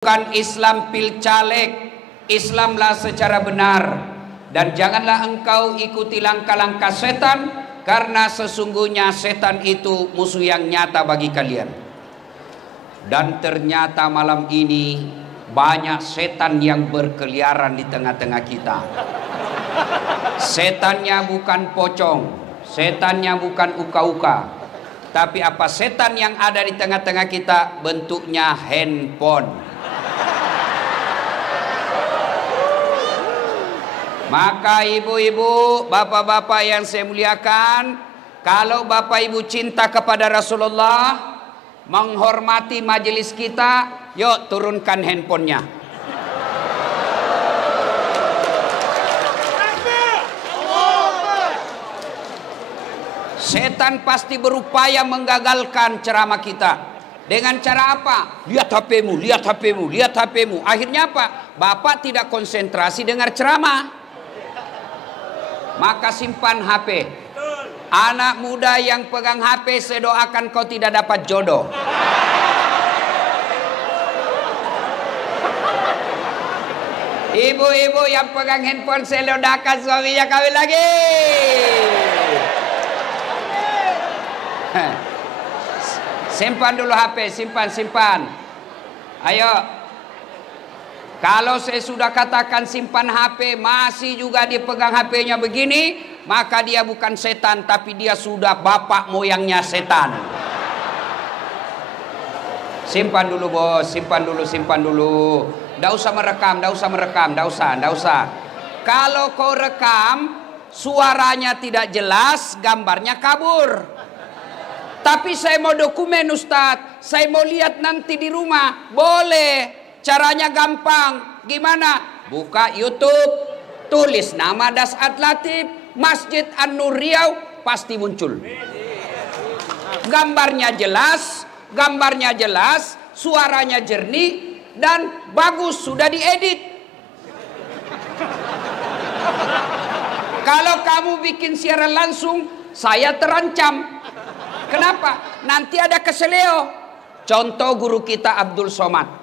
Bukan Islam pil caleg, Islamlah secara benar. Dan janganlah engkau ikuti langkah-langkah setan, karena sesungguhnya setan itu musuh yang nyata bagi kalian. Dan ternyata malam ini banyak setan yang berkeliaran di tengah-tengah kita. Setannya bukan pocong, setannya bukan uka-uka, tapi apa setan yang ada di tengah-tengah kita? Bentuknya handphone. Maka ibu-ibu, bapak-bapak yang saya muliakan, kalau bapak ibu cinta kepada Rasulullah, menghormati majelis kita, yuk turunkan handphonenya. Setan pasti berupaya menggagalkan ceramah kita. Dengan cara apa? Lihat HP-mu, lihat HP-mu, lihat HP-mu. Akhirnya apa? Bapak tidak konsentrasi dengar ceramah. Maka simpan HP. Anak muda yang pegang HP, saya doakan kau tidak dapat jodoh. Ibu-ibu yang pegang handphone, saya doakan suaminya kawin lagi. Simpan dulu HP, simpan. Ayo. Kalau saya sudah katakan simpan HP, masih juga dia pegang HP-nya begini, maka dia bukan setan, tapi dia sudah bapak moyangnya setan. Simpan dulu bos, simpan dulu. Nggak usah merekam, nggak usah. Kalau kau rekam, suaranya tidak jelas, gambarnya kabur. Tapi saya mau dokumen Ustadz, saya mau lihat nanti di rumah, boleh. Caranya gampang. Gimana? Buka YouTube, tulis nama Dasat Latif, Masjid An-Nur Riau, pasti muncul. Gambarnya jelas, suaranya jernih dan bagus, sudah diedit. Kalau kamu bikin siaran langsung, saya terancam. Kenapa? Nanti ada keseleo. Contoh guru kita Abdul Somad.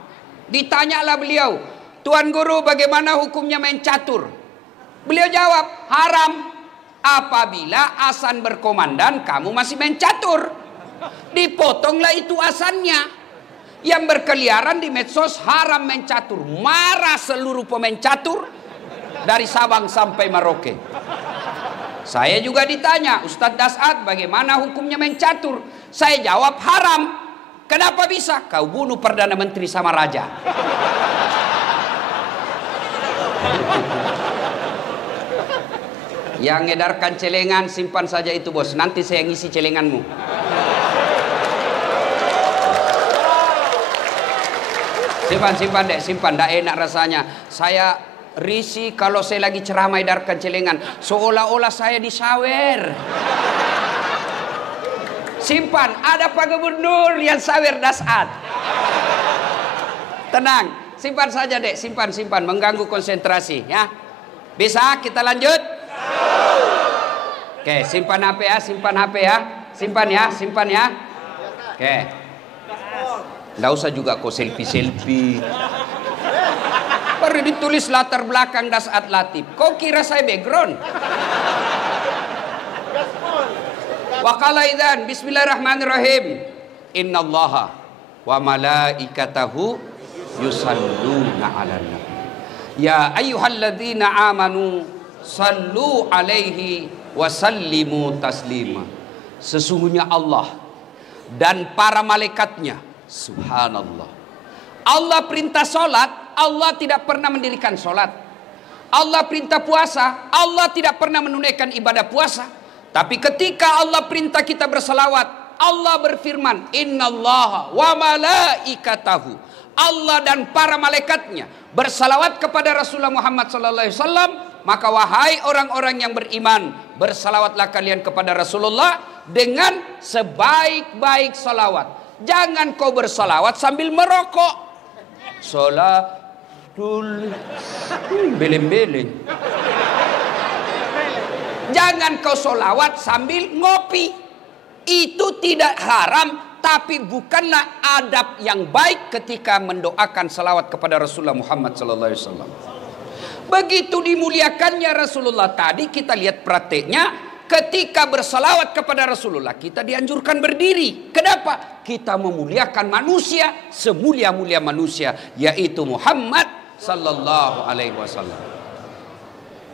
Ditanyalah beliau, Tuan Guru, bagaimana hukumnya main catur? Beliau jawab, haram. Apabila azan berkomandan, kamu masih main catur. Dipotonglah itu azannya. Yang berkeliaran di medsos, haram main catur. Marah seluruh pemain catur dari Sabang sampai Merauke. Saya juga ditanya, Ustadz Dasat, bagaimana hukumnya main catur? Saya jawab, haram. Kenapa bisa? Kau bunuh Perdana Menteri sama Raja. Yang ngedarkan celengan, simpan saja itu bos. Nanti saya ngisi celenganmu. Simpan dek, simpan. Nggak enak rasanya. Saya risih kalau saya lagi ceramah edarkan celengan. Seolah-olah saya disawer. Simpan, ada Pak Gubernur yang sawer Dasat. Tenang, simpan saja dek, simpan, mengganggu konsentrasi ya. Bisa kita lanjut? Oke, simpan HP ya, simpan ya. Oke. Nggak usah juga kok selfie. Baru ditulis latar belakang Dasat Latif. Kau kira saya background? Waqala idzan bismillahirrahmanirrahim. Innallaha wa malaikatahu yusalluna 'alan nabi. Ya ayyuhalladzina amanu sallu 'alaihi wa sallimu taslima. Sesungguhnya Allah dan para malaikatnya, subhanallah. Allah perintah salat, Allah tidak pernah mendirikan salat. Allah perintah puasa, Allah tidak pernah menunaikan ibadah puasa. Tapi ketika Allah perintah kita berselawat, Allah berfirman, innallaha wa malaikatahu. Allah dan para malaikatnya bersalawat kepada Rasulullah Muhammad SAW. Maka wahai orang-orang yang beriman, bersalawatlah kalian kepada Rasulullah dengan sebaik-baik salawat. Jangan kau bersalawat sambil merokok. Salatul beleng-beleng. Jangan kau solawat sambil ngopi. Itu tidak haram, tapi bukanlah adab yang baik ketika mendoakan salawat kepada Rasulullah Muhammad sallallahu alaihi wasallam. Begitu dimuliakannya Rasulullah tadi, kita lihat prakteknya. Ketika bersalawat kepada Rasulullah, kita dianjurkan berdiri. Kenapa? Kita memuliakan manusia semulia-mulia manusia, yaitu Muhammad sallallahu alaihi wasallam.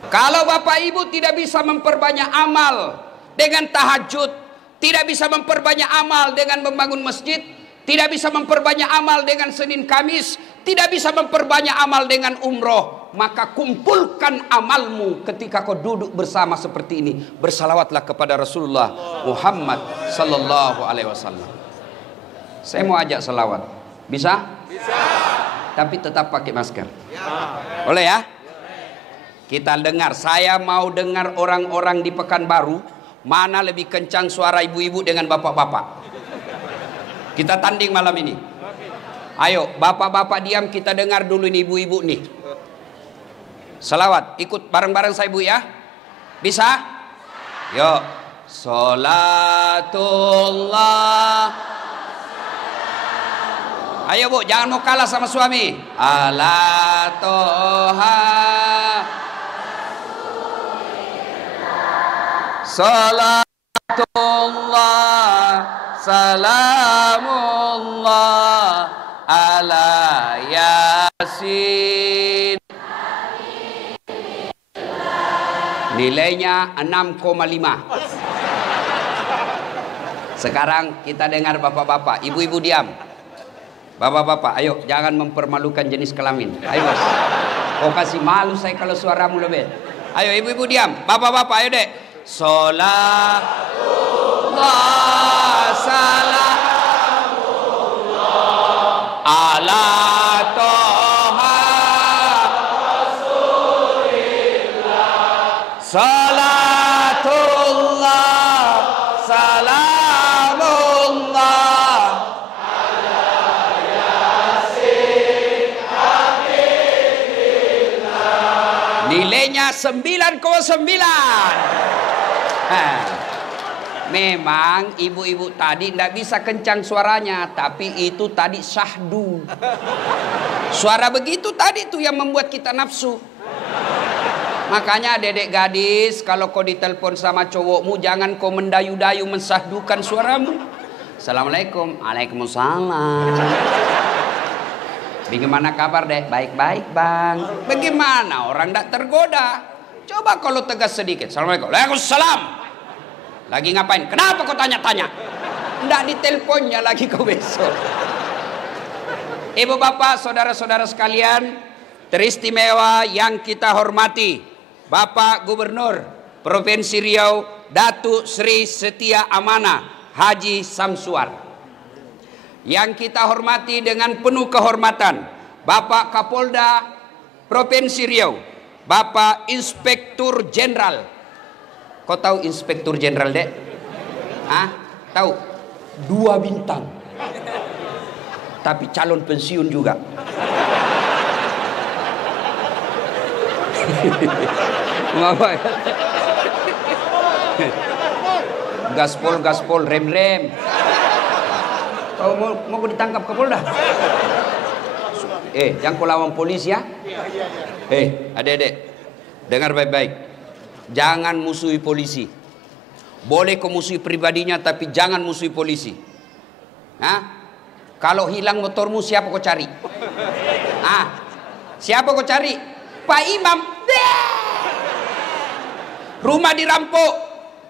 Kalau Bapak Ibu tidak bisa memperbanyak amal dengan tahajud, tidak bisa memperbanyak amal dengan membangun masjid, tidak bisa memperbanyak amal dengan Senin Kamis, tidak bisa memperbanyak amal dengan umroh, maka kumpulkan amalmu ketika kau duduk bersama seperti ini. Bersalawatlah kepada Rasulullah Muhammad sallallahu alaihi wasallam. Saya mau ajak salawat. Bisa? Bisa. Tapi tetap pakai masker. Ya. Boleh ya? Kita dengar. Saya mau dengar orang-orang di Pekanbaru mana lebih kencang suara ibu-ibu dengan bapak-bapak. Kita tanding malam ini. Ayo, bapak-bapak diam, kita dengar dulu ini ibu-ibu nih. Salawat, ikut bareng-bareng saya Bu ya. Bisa? Yuk. Salatullah. Ayo Bu, jangan mau kalah sama suami. Ala toha. Salatullah. Salamullah ala Yasin. Nilainya 6,5. Sekarang kita dengar bapak-bapak, ibu-ibu diam. Bapak-bapak, ayo jangan mempermalukan jenis kelamin. Ayo Mas. Kau kasih malu saya kalau suaramu lebih. Ayo ibu-ibu diam. Bapak-bapak ayo dek. Salatullah salamullah ala toha Rasulillah. Salatullah salamullah ala Yasin Habibillah. Nilainya 9,9. Memang ibu-ibu tadi tidak bisa kencang suaranya, tapi itu tadi syahdu. Suara begitu tadi tuh yang membuat kita nafsu. Makanya dedek gadis, kalau kau ditelepon sama cowokmu, jangan kau mendayu-dayu mensahdukan suaramu. Assalamualaikum. Waalaikumsalam. Bagaimana kabar dek? Baik-baik bang. Bagaimana orang tidak tergoda? Coba kalau tegas sedikit. Assalamualaikum. Waalaikumsalam. Lagi ngapain? Kenapa kau tanya-tanya? Nggak diteleponnya lagi kau besok. Ibu bapak, saudara-saudara sekalian, teristimewa yang kita hormati, Bapak Gubernur Provinsi Riau, Datuk Sri Setia Amanah Haji Samsuar. Yang kita hormati dengan penuh kehormatan, Bapak Kapolda Provinsi Riau, Bapak Inspektur Jenderal. Kau tahu Inspektur Jenderal dek? Ah, tahu? 2 bintang. Tapi calon pensiun juga. Ngapa ya? Gaspol, rem. Kau mau ditangkap Kapolda? Jangan kau lawan polisi ya. Adik-adik, dengar baik-baik. Jangan musuhi polisi. Boleh kau musuhi pribadinya, tapi jangan musuhi polisi. Kalau hilang motormu, siapa kau cari? Siapa kau cari? Pak Imam. Rumah dirampok,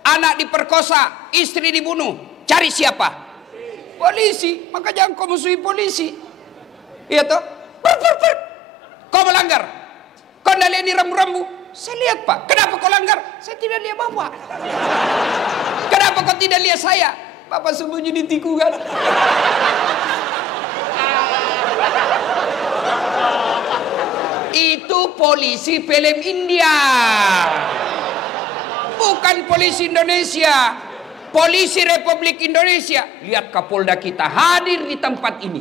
anak diperkosa, istri dibunuh. Cari siapa? Polisi. Maka jangan kau musuhi polisi. Iya toh? Kau melanggar. Kau tidak lihat ini rambu-rambu. Saya lihat Pak. Kenapa kau langgar? Saya tidak lihat Bapak. Kenapa kau tidak lihat saya? Bapak sembunyi di tikungan. Itu polisi film India, bukan polisi Indonesia. Polisi Republik Indonesia. Lihat Kapolda kita hadir di tempat ini.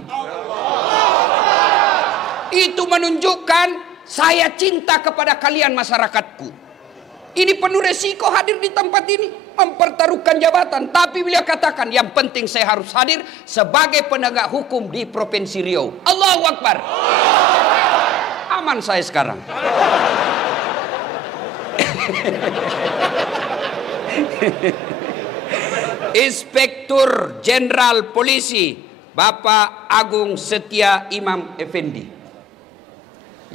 Itu menunjukkan saya cinta kepada kalian masyarakatku. Ini penuh resiko hadir di tempat ini, mempertaruhkan jabatan. Tapi beliau katakan, yang penting saya harus hadir sebagai penegak hukum di Provinsi Riau. Allahu Akbar. Aman saya sekarang. Inspektur Jenderal Polisi Bapak Agung Setia Imam Effendi,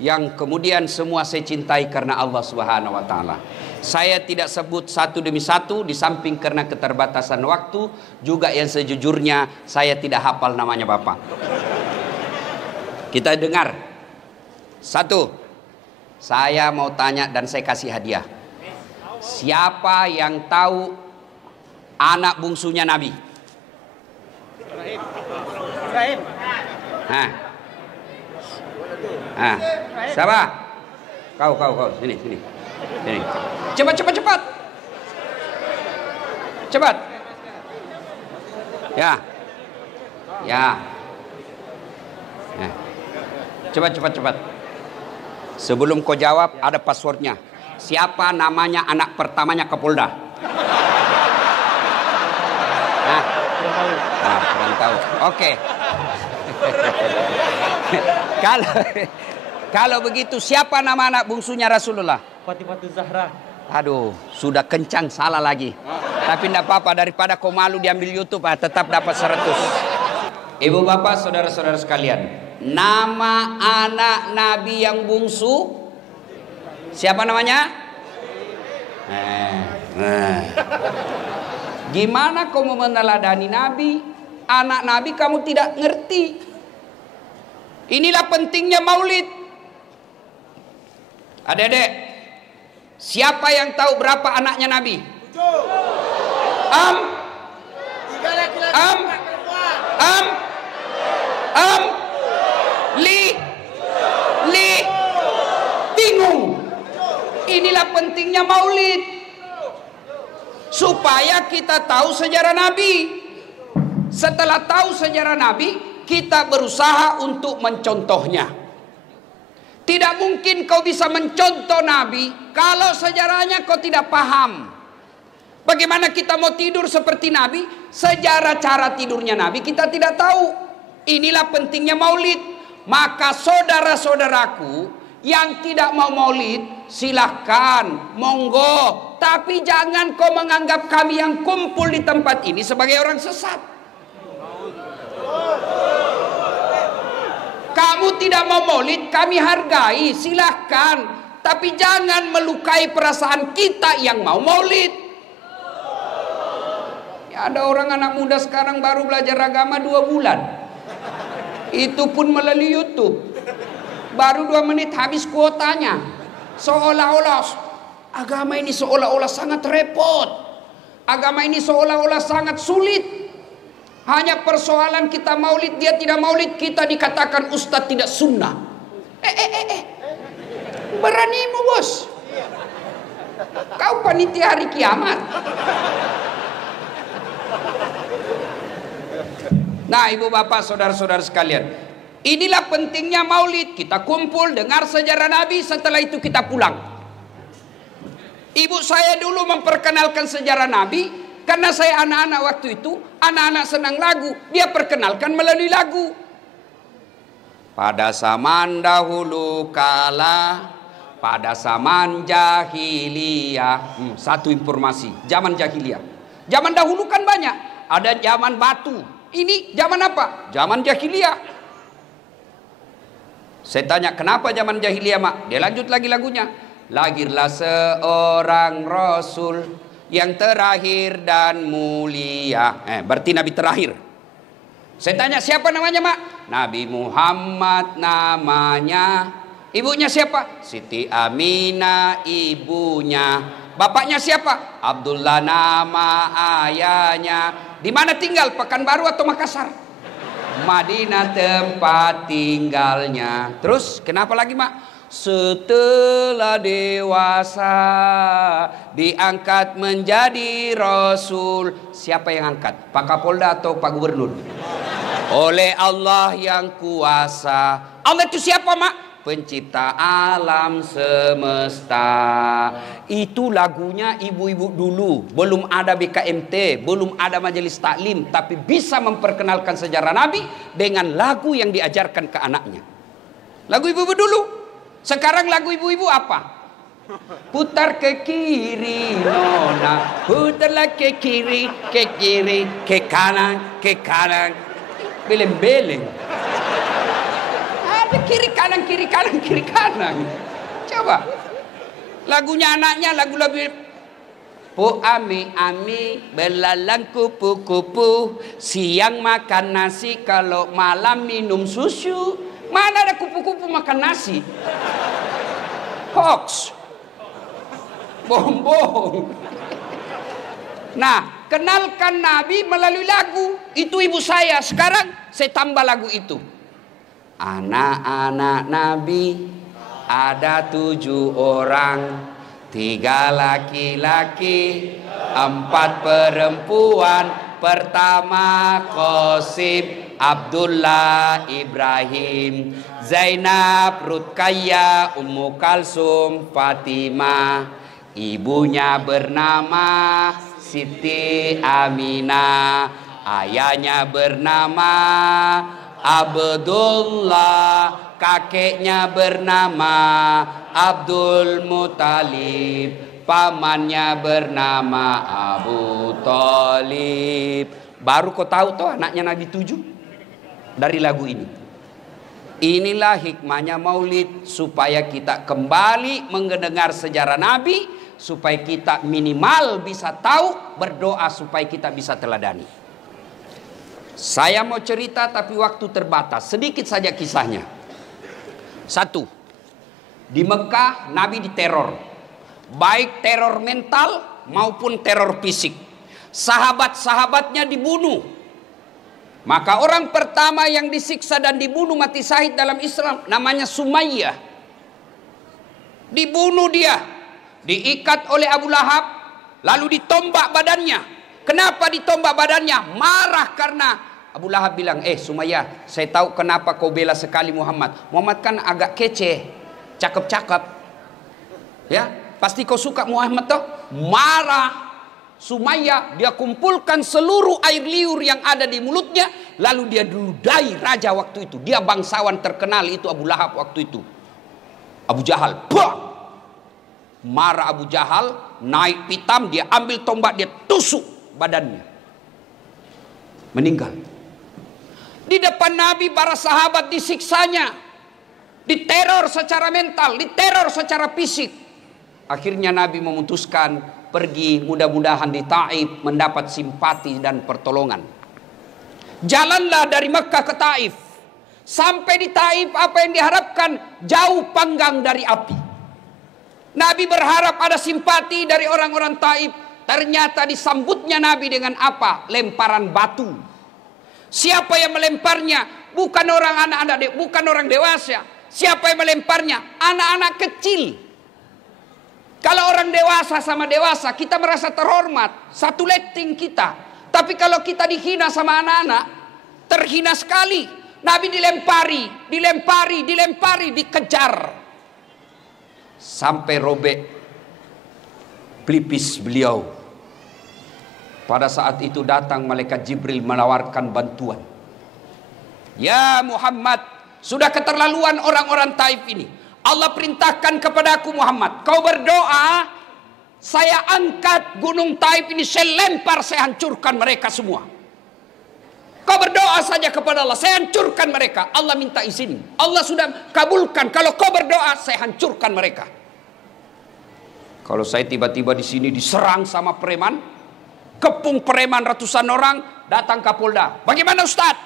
yang kemudian semua saya cintai karena Allah Subhanahu wa taala. Saya tidak sebut satu demi satu, di samping karena keterbatasan waktu, juga yang sejujurnya saya tidak hafal namanya Bapak. Kita dengar. Satu, saya mau tanya dan saya kasih hadiah. Siapa yang tahu anak bungsunya Nabi? Ibrahim. Siapa? Kau, sini. Cepat. Ya. Cepat. Sebelum kau jawab, ada passwordnya. Siapa namanya anak pertamanya Kapolda? Kurang tahu. Oke. Kalau begitu, siapa nama anak bungsunya Rasulullah? Fatimah Zahra. Aduh, sudah kencang, salah lagi. Tapi tidak apa-apa, daripada kau malu diambil YouTube, tetap dapat 100. Ibu bapak, saudara-saudara sekalian, nama anak Nabi yang bungsu, siapa namanya? Gimana kau meneladani Nabi, anak Nabi kamu tidak ngerti? Inilah pentingnya maulid. Adik-adik, siapa yang tahu berapa anaknya Nabi? 7. 3 laki-laki, 4 perempuan. Bingung. Inilah pentingnya maulid, supaya kita tahu sejarah Nabi. Setelah tahu sejarah Nabi, kita berusaha untuk mencontohnya. Tidak mungkin kau bisa mencontoh Nabi kalau sejarahnya kau tidak paham. Bagaimana kita mau tidur seperti Nabi, sejarah cara tidurnya Nabi kita tidak tahu. Inilah pentingnya maulid. Maka saudara-saudaraku yang tidak mau maulid, silahkan, monggo. Tapi jangan kau menganggap kami yang kumpul di tempat ini sebagai orang sesat. Kamu tidak mau maulid, kami hargai, silahkan. Tapi jangan melukai perasaan kita yang mau maulid. Ya, ada orang anak muda sekarang baru belajar agama 2 bulan. Itu pun melalui YouTube. Baru 2 menit habis kuotanya. Seolah-olah agama ini seolah-olah sangat repot. Agama ini seolah-olah sangat sulit. Hanya persoalan kita maulid, dia tidak maulid, kita dikatakan ustadz tidak sunnah. Beranimu bos. Kau panitia hari kiamat. Nah ibu bapak saudara-saudara sekalian, inilah pentingnya maulid. Kita kumpul dengar sejarah Nabi, setelah itu kita pulang. Ibu saya dulu memperkenalkan sejarah Nabi. Karena saya anak-anak waktu itu, anak-anak senang lagu, dia perkenalkan melalui lagu. Pada zaman dahulu kala, pada zaman jahiliyah. Satu informasi, zaman jahiliyah. Zaman dahulu kan banyak, ada zaman batu. Ini zaman apa? Zaman jahiliyah. Saya tanya, kenapa zaman jahiliyah, Mak? Dia lanjut lagi lagunya. Lahirlah seorang Rasul yang terakhir dan mulia. Berarti Nabi terakhir. Saya tanya, siapa namanya, Mak? Nabi Muhammad namanya. Ibunya siapa? Siti Aminah ibunya. Bapaknya siapa? Abdullah nama ayahnya. Di mana tinggal? Pekanbaru atau Makassar? Madinah tempat tinggalnya. Terus kenapa lagi, Mak? Setelah dewasa diangkat menjadi Rasul. Siapa yang angkat? Pak Kapolda atau Pak Gubernur? Oleh Allah yang kuasa. Allah itu siapa, Mak? pencipta alam semesta. Itu lagunya ibu-ibu dulu. Belum ada BKMT, belum ada majelis taklim, tapi bisa memperkenalkan sejarah Nabi dengan lagu yang diajarkan ke anaknya. Lagu ibu-ibu dulu. Sekarang lagu ibu-ibu apa? Putar ke kiri nona, putarlah ke kiri, ke kanan, beleng-beleng. Ada kiri kanan, kiri kanan, kiri kanan. Coba. Lagunya anaknya lagu-lagu Po ami belalang kupu-kupu, siang makan nasi, kalau malam minum susu. Mana ada kupu-kupu makan nasi? Hoax. Bohong-bohong. Nah, kenalkan Nabi melalui lagu. Itu ibu saya. Sekarang saya tambah lagu itu. Anak-anak Nabi ada 7 orang, 3 laki-laki, 4 perempuan. Pertama Qasim, Abdullah, Ibrahim, Zainab, Ruqayyah, Ummu Kalsum, Fatimah. Ibunya bernama Siti Aminah, ayahnya bernama Abdullah, kakeknya bernama Abdul Muthalib, pamannya bernama Abu Thalib. Baru kau tahu tuh anaknya Nabi 7 dari lagu ini. Inilah hikmahnya maulid, supaya kita kembali mendengar sejarah Nabi, supaya kita minimal bisa tahu, berdoa supaya kita bisa teladani. Saya mau cerita tapi waktu terbatas, sedikit saja kisahnya. 1. Di Mekah Nabi diteror, baik teror mental maupun teror fisik. Sahabat-sahabatnya dibunuh. Maka orang pertama yang disiksa dan dibunuh mati syahid dalam Islam namanya Sumayyah. Dibunuh dia, diikat oleh Abu Lahab, lalu ditombak badannya. Kenapa ditombak badannya? Marah karena Abu Lahab bilang, Sumayyah, saya tahu kenapa kau bela sekali Muhammad. Muhammad kan agak kece, cakep-cakep. Ya, pasti kau suka Muhammad toh? Marah Sumayyah, dia kumpulkan seluruh air liur yang ada di mulutnya, lalu dia diludai raja waktu itu. Dia bangsawan terkenal itu Abu Lahab waktu itu. Abu Jahal, bah! Marah Abu Jahal, naik pitam, dia ambil tombak, dia tusuk badannya. Meninggal. Di depan Nabi para sahabat disiksanya, diteror secara mental, diteror secara fisik. Akhirnya Nabi memutuskan pergi, mudah-mudahan di Taif mendapat simpati dan pertolongan. Jalanlah dari Mekah ke Taif. Sampai di Taif apa yang diharapkan? Jauh panggang dari api. Nabi berharap ada simpati dari orang-orang Taif. Ternyata disambutnya Nabi dengan apa? Lemparan batu. Siapa yang melemparnya? Bukan orang anak-anak, bukan orang dewasa. Siapa yang melemparnya? Anak-anak kecil. Kalau orang dewasa sama dewasa, kita merasa terhormat, satu letting kita. Tapi kalau kita dihina sama anak-anak, terhina sekali. Nabi dilempari, dikejar. Sampai robek pelipis beliau. Pada saat itu datang malaikat Jibril menawarkan bantuan. Ya Muhammad, sudah keterlaluan orang-orang Taif ini. Allah perintahkan kepadaku Muhammad, kau berdoa, saya angkat gunung Taif ini, saya lempar, saya hancurkan mereka semua. Kau berdoa saja kepada Allah, saya hancurkan mereka. Allah minta izin, Allah sudah kabulkan. Kalau kau berdoa, saya hancurkan mereka. Kalau saya tiba-tiba di sini diserang sama preman, kepung preman ratusan orang, datang Kapolda. Bagaimana Ustaz?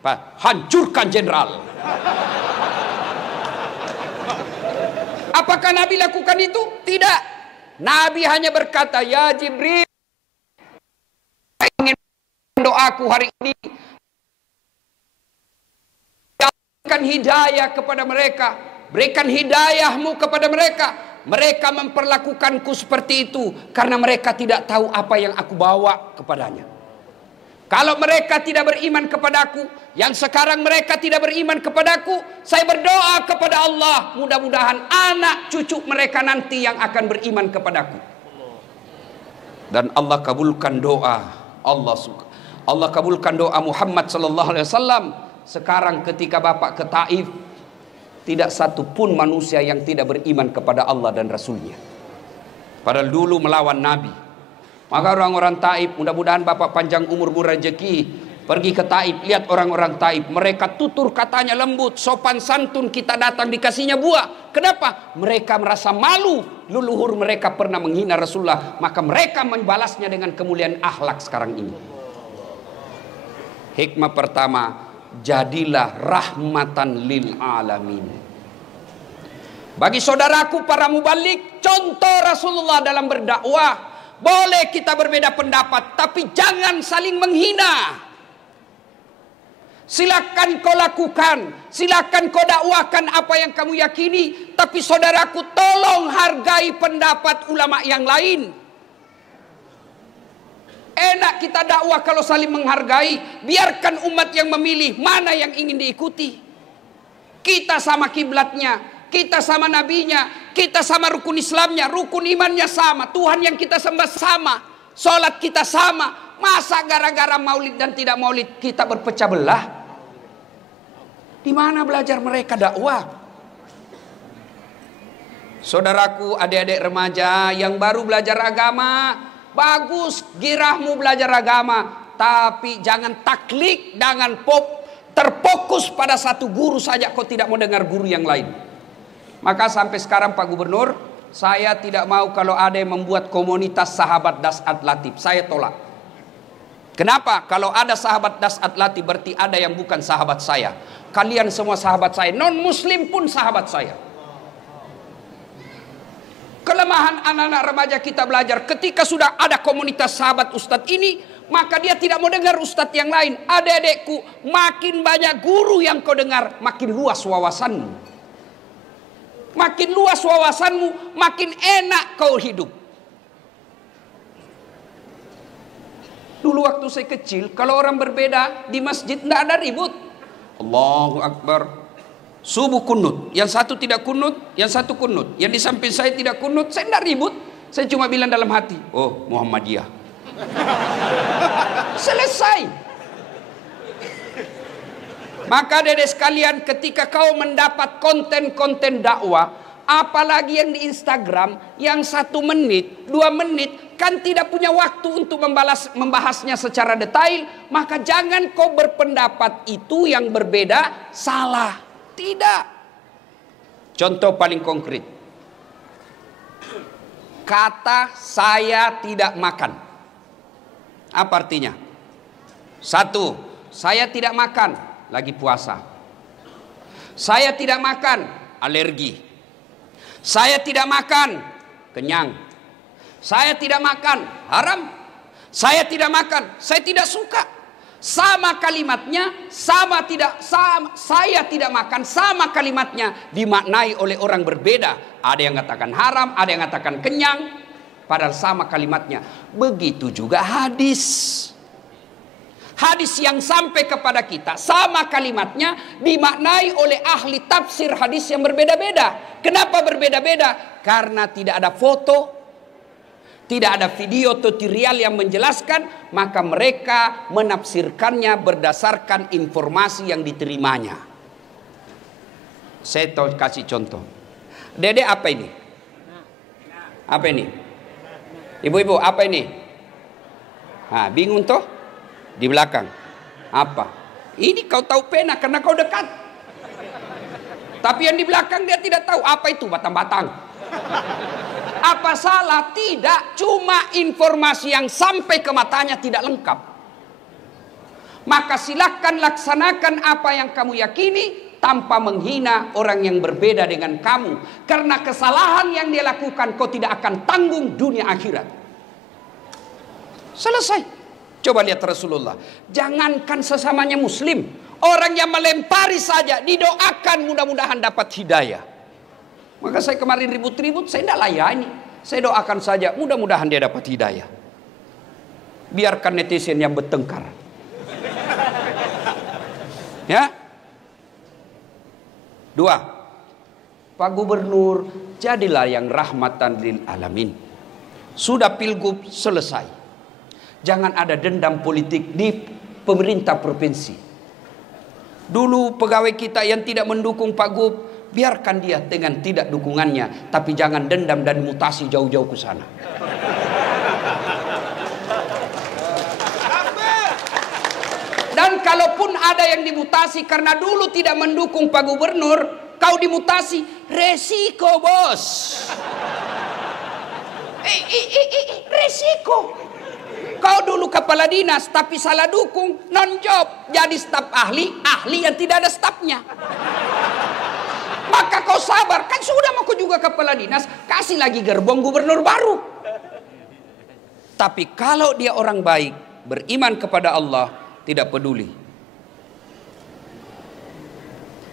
Pak, hancurkan jenderal. Apakah Nabi lakukan itu? Tidak. Nabi hanya berkata, ya Jibril, ingin doaku hari ini, berikan hidayah kepada mereka, berikan hidayahmu kepada mereka. Mereka memperlakukanku seperti itu karena mereka tidak tahu apa yang aku bawa kepadanya. Kalau mereka tidak beriman kepadaku, Yang sekarang mereka tidak beriman kepadaku, saya berdoa kepada Allah, mudah-mudahan anak cucu mereka nanti yang akan beriman kepadaku. Dan Allah kabulkan doa. Allah kabulkan doa Muhammad sallallahu alaihi wasallam. Sekarang ketika Bapak ke Taif, tidak satu pun manusia yang tidak beriman kepada Allah dan Rasulnya. Padahal dulu melawan Nabi. Maka orang-orang Taif, mudah-mudahan Bapak panjang umur berrezeki, pergi ke Taif, lihat orang-orang Taif. Mereka tutur katanya lembut, sopan santun, kita datang dikasihnya buah. Kenapa? Mereka merasa malu, leluhur mereka pernah menghina Rasulullah. Maka mereka membalasnya dengan kemuliaan akhlak sekarang ini. Hikmah pertama, jadilah rahmatan lil alamin. Bagi saudaraku para mubalik, contoh Rasulullah dalam berdakwah. Boleh kita berbeda pendapat, tapi jangan saling menghina. Silakan kau lakukan, silakan kau dakwakan apa yang kamu yakini, tapi saudaraku tolong hargai pendapat ulama yang lain. Enak kita dakwah kalau saling menghargai. Biarkan umat yang memilih mana yang ingin diikuti. Kita sama kiblatnya, kita sama nabinya, kita sama rukun Islamnya, rukun imannya sama, Tuhan yang kita sembah sama, sholat kita sama. Masa gara-gara maulid dan tidak maulid kita berpecah belah? Di mana belajar mereka dakwah? Saudaraku, adik-adik remaja yang baru belajar agama, bagus girahmu belajar agama, tapi jangan taklid, jangan terfokus pada satu guru saja, kau tidak mau dengar guru yang lain. Maka sampai sekarang Pak Gubernur, saya tidak mau kalau ada yang membuat komunitas sahabat Dasat Latif, saya tolak. Kenapa? Kalau ada sahabat Dasat Latif berarti ada yang bukan sahabat saya. Kalian semua sahabat saya, non muslim pun sahabat saya. Kelemahan anak-anak remaja kita belajar, ketika sudah ada komunitas sahabat ustadz ini, maka dia tidak mau dengar ustadz yang lain. Adik-adikku, makin banyak guru yang kau dengar, makin luas wawasanmu. Makin luas wawasanmu, makin enak kau hidup. Dulu waktu saya kecil, kalau orang berbeda di masjid tidak ada ribut. Allahu Akbar. Subuh kunut, yang satu tidak kunut, yang satu kunut. Yang di samping saya tidak kunut, saya tidak ribut. Saya cuma bilang dalam hati, oh Muhammadiyah. Selesai. Maka dedek sekalian, ketika kau mendapat konten-konten dakwah, apalagi yang di Instagram, yang 1 menit, 2 menit, kan tidak punya waktu untuk membahasnya secara detail, maka jangan kau berpendapat itu yang berbeda salah. Tidak. Contoh paling konkret. Kata saya tidak makan. Apa artinya? 1, saya tidak makan. Lagi puasa. Saya tidak makan, alergi. Saya tidak makan, kenyang. Saya tidak makan, haram. Saya tidak makan, saya tidak suka. Sama kalimatnya, saya tidak makan, sama kalimatnya dimaknai oleh orang berbeda. Ada yang katakan haram, ada yang katakan kenyang, padahal sama kalimatnya. Begitu juga hadis. Hadis yang sampai kepada kita sama kalimatnya dimaknai oleh ahli tafsir hadis yang berbeda-beda. Kenapa berbeda-beda? Karena tidak ada foto, tidak ada video tutorial yang menjelaskan, maka mereka menafsirkannya berdasarkan informasi yang diterimanya. Saya kasih contoh. Dede, apa ini? Apa ini? Ibu-ibu, apa ini? Bingung toh? Di belakang apa? Ini kau tahu pena karena kau dekat. Tapi yang di belakang dia tidak tahu apa itu batang-batang. Apa salah? Tidak, cuma informasi yang sampai ke matanya tidak lengkap. Maka silakan laksanakan apa yang kamu yakini tanpa menghina orang yang berbeda dengan kamu. Karena kesalahan yang dia lakukan kau tidak akan tanggung dunia akhirat. Selesai. Coba lihat Rasulullah. Jangankan sesamanya muslim, orang yang melempari saja didoakan mudah-mudahan dapat hidayah. Maka saya kemarin ribut-ribut, saya tidak layani. Saya doakan saja mudah-mudahan dia dapat hidayah. Biarkan netizen yang bertengkar. Ya. 2. Pak Gubernur, jadilah yang rahmatan lil alamin. Sudah pilgub selesai. Jangan ada dendam politik di pemerintah provinsi. Dulu pegawai kita yang tidak mendukung Pak Gub, biarkan dia dengan tidak dukungannya, tapi jangan dendam dan mutasi jauh-jauh ke sana. Dan kalaupun ada yang dimutasi karena dulu tidak mendukung Pak Gubernur, kau dimutasi, resiko bos. Resiko. Kau dulu kepala dinas tapi salah dukung, non job, jadi staf ahli yang tidak ada stafnya. Maka kau sabar, kan sudah mau kau juga kepala dinas, kasih lagi gerbong gubernur baru. Tapi kalau dia orang baik, beriman kepada Allah, tidak peduli.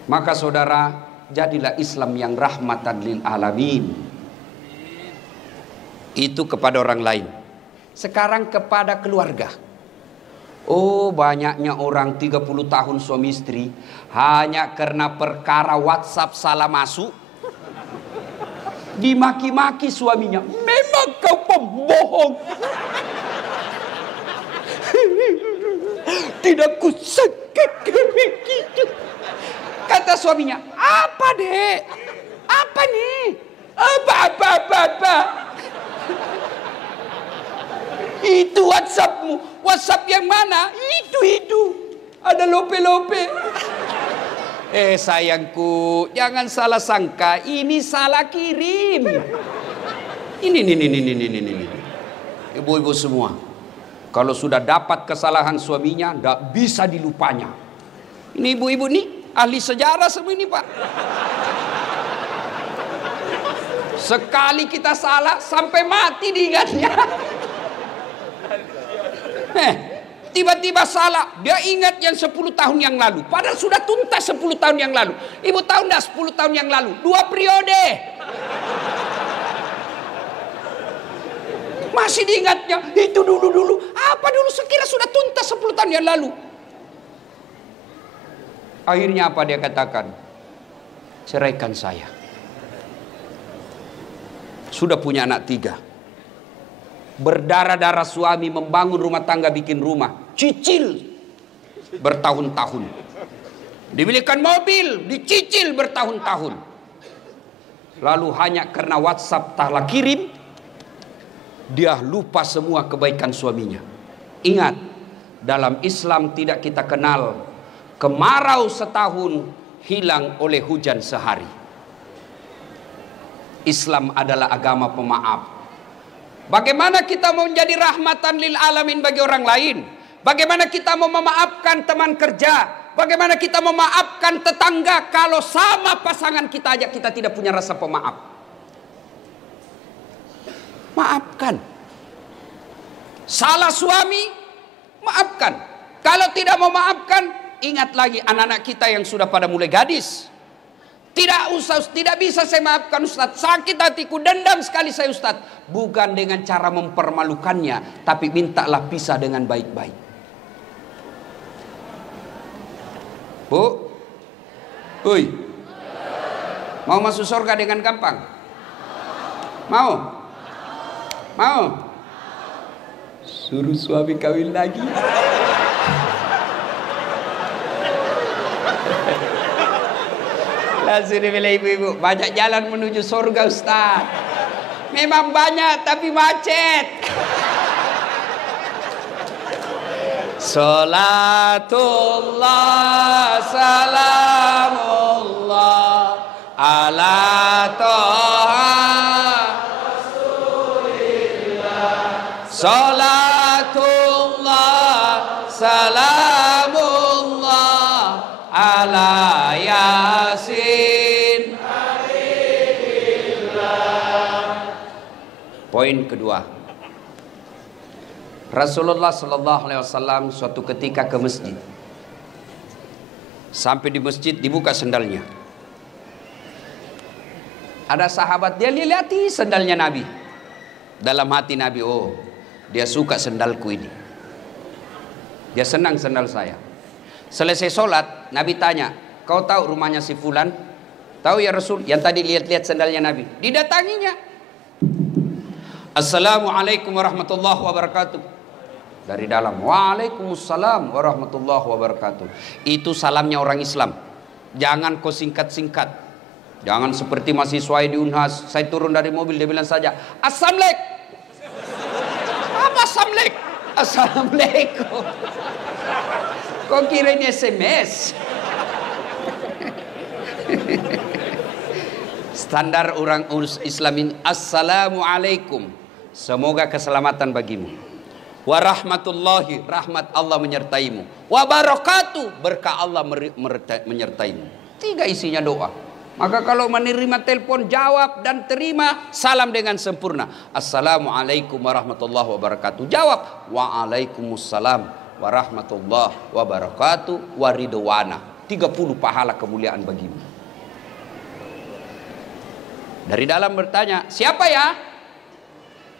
Maka saudara, jadilah Islam yang rahmatan lil alamin. Itu kepada orang lain. Sekarang kepada keluarga. Oh, banyaknya orang 30 tahun suami istri hanya karena perkara WhatsApp salah masuk dimaki-maki suaminya. Memang kau pembohong. Tidak kusangka begitu. Kata suaminya, apa dek? Apa nih? Apa. Itu WhatsAppmu. WhatsApp yang mana? Itu. Ada lope-lope. Sayangku, jangan salah sangka. Ini salah kirim. Ini. Ibu-ibu semua, kalau sudah dapat kesalahan suaminya, tidak bisa dilupanya. Ini ibu-ibu nih, ahli sejarah semua ini Pak. Sekali kita salah, sampai mati diingatnya. Tiba-tiba salah, dia ingat yang 10 tahun yang lalu. Padahal sudah tuntas 10 tahun yang lalu. Ibu tahu enggak 10 tahun yang lalu? 2 periode. Masih diingatnya, itu dulu. Apa dulu sekira sudah tuntas 10 tahun yang lalu. Akhirnya apa dia katakan? Ceraikan saya. Sudah punya anak 3. Berdarah-darah suami membangun rumah tangga, bikin rumah, cicil bertahun-tahun. Dibelikan mobil, dicicil bertahun-tahun. Lalu hanya karena WhatsApp tak kirim, dia lupa semua kebaikan suaminya. Ingat, dalam Islam tidak kita kenal kemarau setahun hilang oleh hujan sehari. Islam adalah agama pemaaf. Bagaimana kita mau menjadi rahmatan lil alamin bagi orang lain? Bagaimana kita mau memaafkan teman kerja? Bagaimana kita mau memaafkan tetangga kalau sama pasangan kita aja kita tidak punya rasa pemaaf? Maafkan. Salah suami, maafkan. Kalau tidak mau maafkan, ingat lagi anak-anak kita yang sudah pada mulai gadis. Tidak bisa saya maafkan Ustaz. Sakit hatiku, dendam sekali saya Ustaz. Bukan dengan cara mempermalukannya, tapi mintalah pisah dengan baik-baik. Bu, Uy, mau masuk surga dengan gampang? Mau? Suruh suami kawin lagi. Langsung dipilih ibu-ibu. Banyak jalan menuju surga Ustaz. Memang banyak tapi macet. Salatullah salamullah ala toha Rasulillah. Salatullah salamullah ala yasin. Poin kedua, Rasulullah Sallallahu Alaihi Wasallam suatu ketika ke masjid. Sampai di masjid dibuka sendalnya. Ada sahabat, dia lihati sendalnya Nabi. Dalam hati Nabi, oh dia suka sendalku ini. Dia senang sendal saya. Selesai sholat, Nabi tanya, kau tahu rumahnya si fulan? Tahu ya Rasul, yang tadi lihat-lihat sandalnya Nabi. Didatanginya. Assalamualaikum warahmatullahi wabarakatuh. Dari dalam, waalaikumsalam warahmatullahi wabarakatuh. Itu salamnya orang Islam. Jangan kau singkat-singkat. Jangan seperti mahasiswa di Unhas. Saya turun dari mobil, dia bilang saja, Assalamualaikum. Apa Assalamualaikum? Assalamualaikum. Kau kira ini SMS? Standar orang Islam ini, Assalamualaikum. Semoga keselamatan bagimu. Warahmatullahi, rahmat Allah menyertaimu. Wabarakatuh, berkah Allah menyertaimu. 3 isinya doa. Maka kalau menerima telepon, jawab dan terima salam dengan sempurna. Assalamualaikum warahmatullahi wabarakatuh. Jawab, waalaikumsalam warahmatullahi wabarakatuh waridwana. 30 pahala kemuliaan bagimu. Dari dalam bertanya, siapa ya?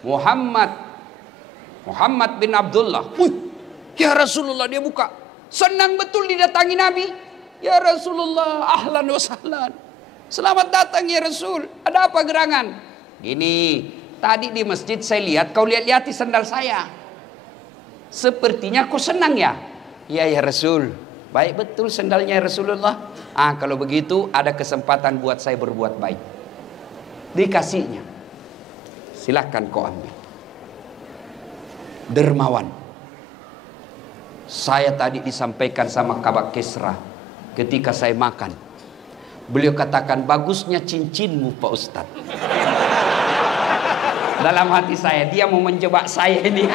Muhammad bin Abdullah. Ya Rasulullah, dia buka. Senang betul didatangi Nabi. Ya Rasulullah, ahlan wa sahlan. Selamat datang ya Rasul. Ada apa gerangan? Gini, tadi di masjid saya lihat kau lihat-lihati sandal saya. Sepertinya kau senang ya? Iya ya Rasul. Baik betul sandalnya ya Rasulullah. Kalau begitu ada kesempatan buat saya berbuat baik. Dikasihnya. Silahkan kau ambil. Dermawan. Saya tadi disampaikan sama Kabak Kesra ketika saya makan. Beliau katakan, bagusnya cincinmu Pak Ustadz. Dalam hati saya, dia mau menjebak saya ini.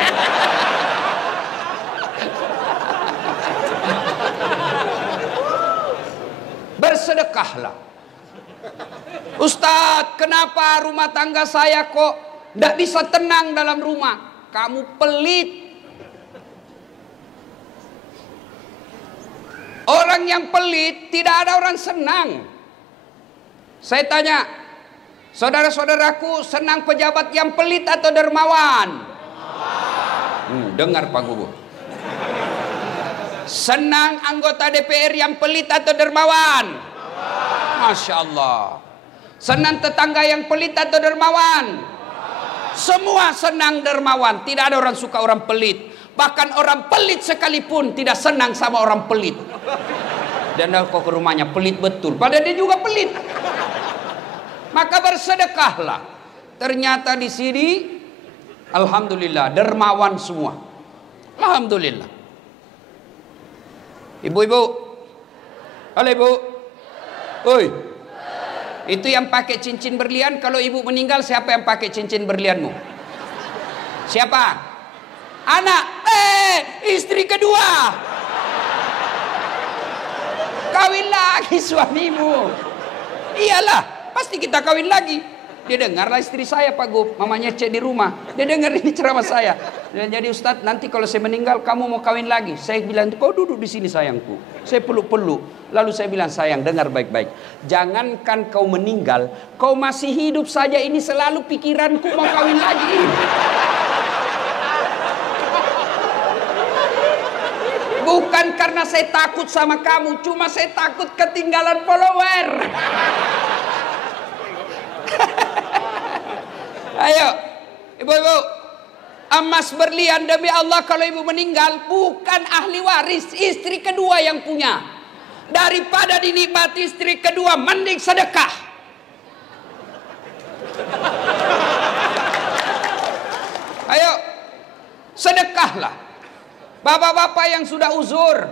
Bersedekahlah. Ustadz, kenapa rumah tangga saya kok tidak bisa tenang dalam rumah? Kamu pelit. Orang yang pelit tidak ada orang senang. Saya tanya, saudara-saudaraku, senang pejabat yang pelit atau dermawan? Dengar Pak Gubernur. Senang anggota DPR yang pelit atau dermawan? Masya Allah. Senang tetangga yang pelit atau dermawan? Semua senang dermawan. Tidak ada orang suka orang pelit. Bahkan orang pelit sekalipun tidak senang sama orang pelit. Dan kok ke rumahnya pelit betul, padahal dia juga pelit. Maka bersedekahlah. Ternyata di sini alhamdulillah dermawan semua. Alhamdulillah. Ibu-ibu. Halo ibu. Oi. Itu yang pakai cincin berlian, kalau ibu meninggal siapa yang pakai cincin berlianmu? Siapa? Anak. Istri kedua. Kawin lagi suamimu. Iyalah, pasti kita kawin lagi. Dia dengarlah istri saya Pak Gub, mamanya cek di rumah. Dia dengar ini ceramah saya. Dan jadi Ustadz, nanti kalau saya meninggal kamu mau kawin lagi. Saya bilang, kau duduk di sini sayangku. Saya peluk-peluk. Lalu saya bilang, sayang dengar baik-baik. Jangankan kau meninggal, kau masih hidup saja ini selalu pikiranku mau kawin lagi. Bukan karena saya takut sama kamu, cuma saya takut ketinggalan follower. Ayo, ibu-ibu, emas berlian demi Allah kalau ibu meninggal bukan ahli waris, istri kedua yang punya. Daripada dinikmati istri kedua, mending sedekah. Ayo, sedekahlah. Bapak-bapak yang sudah uzur,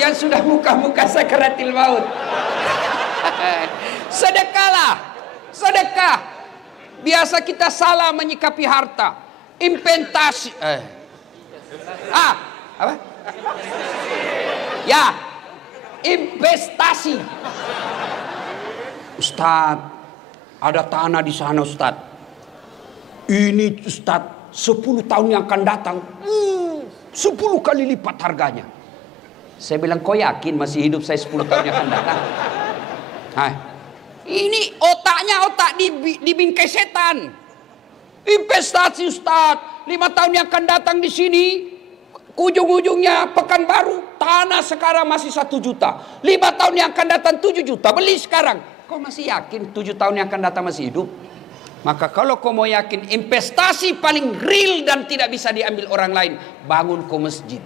yang sudah muka-muka sakaratil maut, sedekahlah. Sedekah. Biasa kita salah menyikapi harta. Investasi. Apa? Ya, investasi. Ustadz, ada tanah di sana Ustadz. Ini Ustadz, 10 tahun yang akan datang 10 kali lipat harganya. Saya bilang, kau yakin masih hidup saya 10 tahun yang akan datang? Ini otaknya otak di bingkai setan. Investasi Ustadz, 5 tahun yang akan datang di sini Ujung-ujungnya Pekanbaru, tanah sekarang masih 1 juta. 5 tahun yang akan datang 7 juta. Beli sekarang. Kau masih yakin 7 tahun yang akan datang masih hidup? Maka kalau kau mau yakin investasi paling real dan tidak bisa diambil orang lain, bangun kau masjid.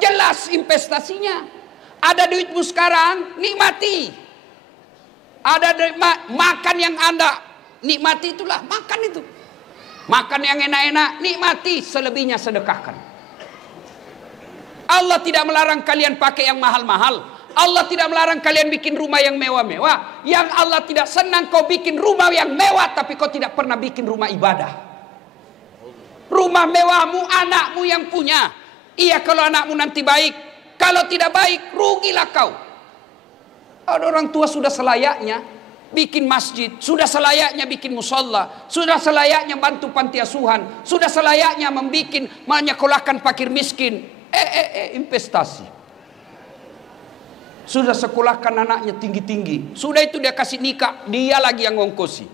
Jelas investasinya. Ada duitmu sekarang, nikmati. Ada makan yang Anda nikmati, itulah makan itu. Makan yang enak-enak, nikmati, selebihnya sedekahkan. Allah tidak melarang kalian pakai yang mahal-mahal. Allah tidak melarang kalian bikin rumah yang mewah-mewah. Yang Allah tidak senang kau bikin rumah yang mewah, tapi kau tidak pernah bikin rumah ibadah. Rumah mewahmu, anakmu yang punya. Iya kalau anakmu nanti baik. Kalau tidak baik, rugilah kau. Ada orang tua sudah selayaknya bikin masjid, sudah selayaknya bikin musola, sudah selayaknya bantu panti asuhan, sudah selayaknya menyekolahkan fakir miskin. Investasi. Sudah sekolahkan anaknya tinggi-tinggi, sudah itu dia kasih nikah, dia lagi yang ngongkosi.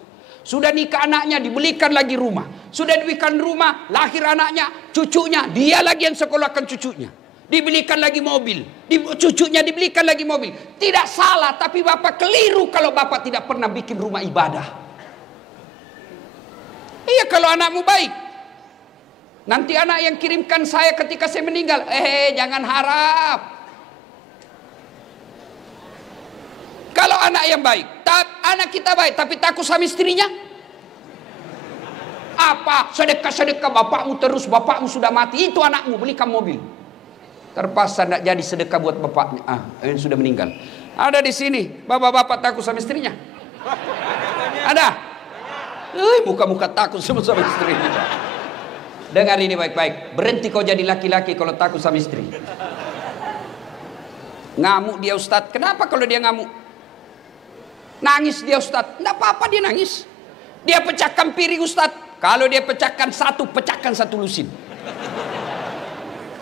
Sudah nikah anaknya, dibelikan lagi rumah. Sudah dibelikan rumah, lahir anaknya, cucunya, dia lagi yang sekolahkan cucunya. Dibelikan lagi mobil, cucunya dibelikan lagi mobil. Tidak salah, tapi bapak keliru kalau bapak tidak pernah bikin rumah ibadah. Iya kalau anakmu baik. Nanti anak yang kirimkan saya ketika saya meninggal, jangan harap. Kalau anak yang baik, anak kita baik, tapi takut sama istrinya. Apa? Sedekah-sedekah bapakmu terus, bapakmu sudah mati, itu anakmu belikan mobil. Terpaksa tidak jadi sedekah buat bapaknya, yang sudah meninggal. Ada di sini, bapak-bapak takut sama istrinya? Ada? Muka-muka takut sama istrinya. Dengar ini baik-baik. Berhenti kau jadi laki-laki kalau takut sama istri. Ngamuk dia Ustadz. Kenapa kalau dia ngamuk? Nangis dia Ustadz. Tidak apa-apa dia nangis. Dia pecahkan piring Ustadz. Kalau dia pecahkan satu lusin.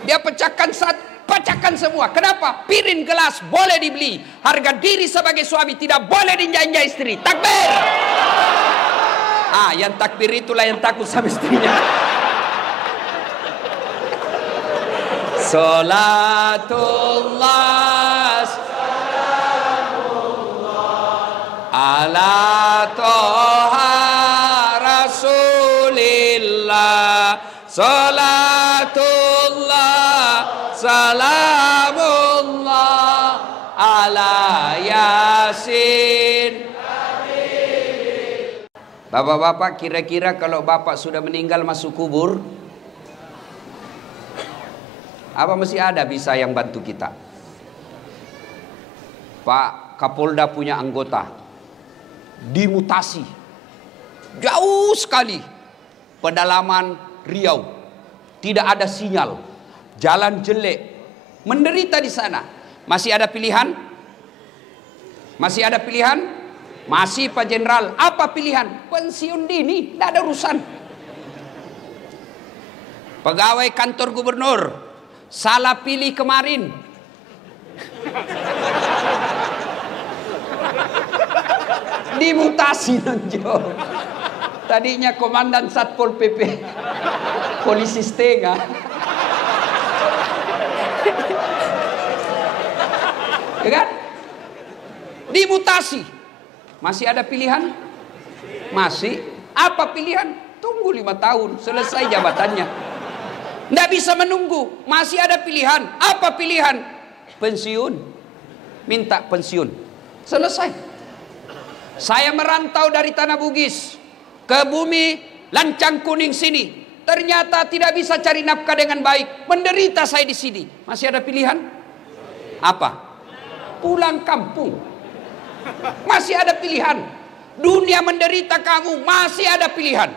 Dia pecahkan pecahkan semua. Kenapa? Piring gelas boleh dibeli. Harga diri sebagai suami tidak boleh diinjak-injak istri. Takbir. Yang takbir itulah yang takut sama istrinya. Salatullah ala toha rasulillah. Salatullah salamullah ala yasin. Bapak-bapak, kira-kira kalau bapak sudah meninggal masuk kubur, apa masih ada bisa yang bantu kita? Pak Kapolda punya anggota dimutasi jauh sekali, pedalaman Riau, tidak ada sinyal, jalan jelek, menderita di sana. Masih ada pilihan? Masih ada pilihan? Masih Pak Jenderal. Apa pilihan? Pensiun dini, tidak ada urusan. Pegawai kantor gubernur salah pilih kemarin. Dimutasi nonjol. Tadinya komandan Satpol PP, polisi setengah. Ya kan? Dimutasi. Masih ada pilihan? Masih. Apa pilihan? Tunggu 5 tahun selesai jabatannya. Tidak bisa menunggu. Masih ada pilihan. Apa pilihan? Pensiun. Minta pensiun. Selesai. Saya merantau dari Tanah Bugis ke bumi Lancang Kuning sini. Ternyata tidak bisa cari nafkah dengan baik. Menderita saya di sini. Masih ada pilihan? Apa? Pulang kampung. Masih ada pilihan. Dunia menderita kamu, masih ada pilihan.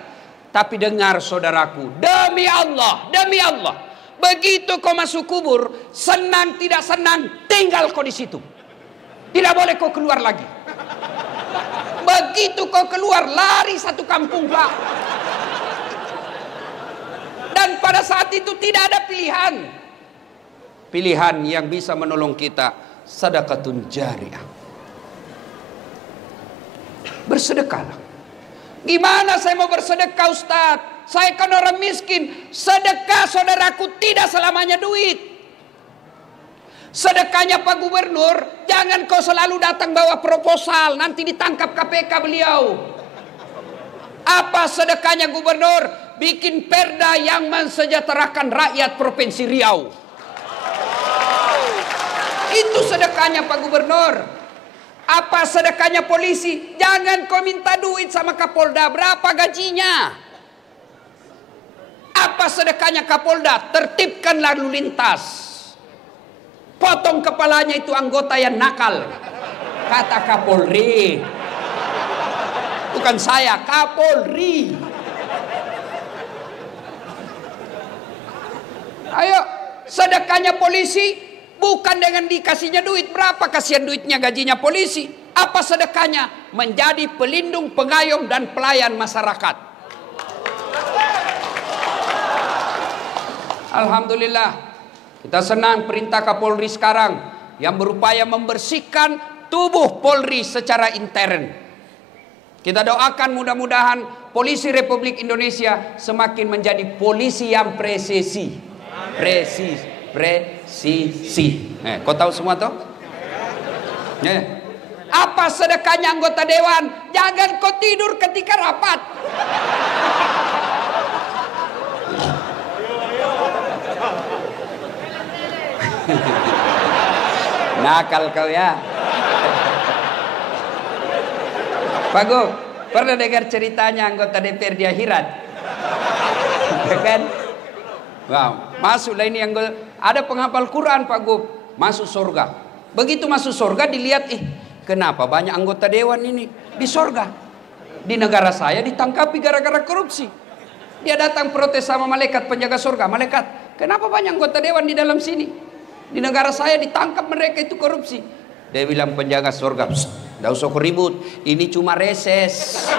Tapi dengar saudaraku, demi Allah, begitu kau masuk kubur, senang tidak senang, tinggal kau di situ. Tidak boleh kau keluar lagi. Begitu kau keluar, lari satu kampung Pak. Dan pada saat itu tidak ada pilihan. Pilihan yang bisa menolong kita, sedekatun jariyah. Bersedekahlah. Gimana saya mau bersedekah Ustaz? Saya kan orang miskin. Sedekah saudaraku tidak selamanya duit. Sedekahnya Pak Gubernur, jangan kau selalu datang bawa proposal, nanti ditangkap KPK beliau. Apa sedekahnya Gubernur? Bikin perda yang mensejahterakan rakyat Provinsi Riau. Itu sedekahnya Pak Gubernur. Apa sedekahnya polisi? Jangan kau minta duit sama Kapolda. Berapa gajinya? Apa sedekahnya Kapolda? Tertibkan lalu lintas. Potong kepalanya itu anggota yang nakal. Kata Kapolri. Bukan saya, Kapolri. Ayo, sedekahnya polisi bukan dengan dikasihnya duit. Berapa kasihan duitnya gajinya polisi? Apa sedekahnya? Menjadi pelindung, pengayom dan pelayan masyarakat. Alhamdulillah, kita senang perintah Kapolri sekarang yang berupaya membersihkan tubuh Polri secara intern. Kita doakan mudah-mudahan polisi Republik Indonesia semakin menjadi polisi yang presisi. Presisi. Kau tahu semua toh? Apa sedekahnya anggota dewan? Jangan kau tidur ketika rapat. Nakal kau ya. Pak Gu, pernah dengar ceritanya anggota DPR di akhirat? Kan? Wow, masuklah ini anggota. Ada penghafal Quran Pak Gu, masuk surga. Begitu masuk surga dilihat, kenapa banyak anggota dewan ini di surga? Di negara saya ditangkapi gara-gara korupsi. Dia datang protes sama malaikat penjaga surga. Malaikat, kenapa banyak anggota dewan di dalam sini? Di negara saya ditangkap mereka itu korupsi. Dia bilang penjaga surga, "Nggak usah ribut, ini cuma reses."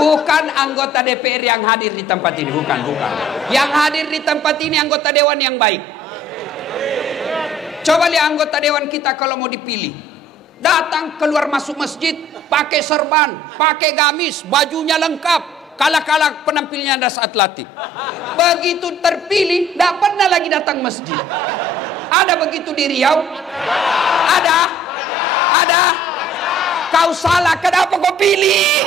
Bukan anggota DPR yang hadir di tempat ini, bukan. Yang hadir di tempat ini anggota dewan yang baik. Coba lihat anggota dewan kita kalau mau dipilih. Datang keluar masuk masjid, pakai serban, pakai gamis, bajunya lengkap. Kalah-kalah penampilnya ada saat latih. Begitu terpilih, tidak pernah lagi datang masjid. Ada begitu di Riau? Ada? Kau salah, kenapa kau pilih?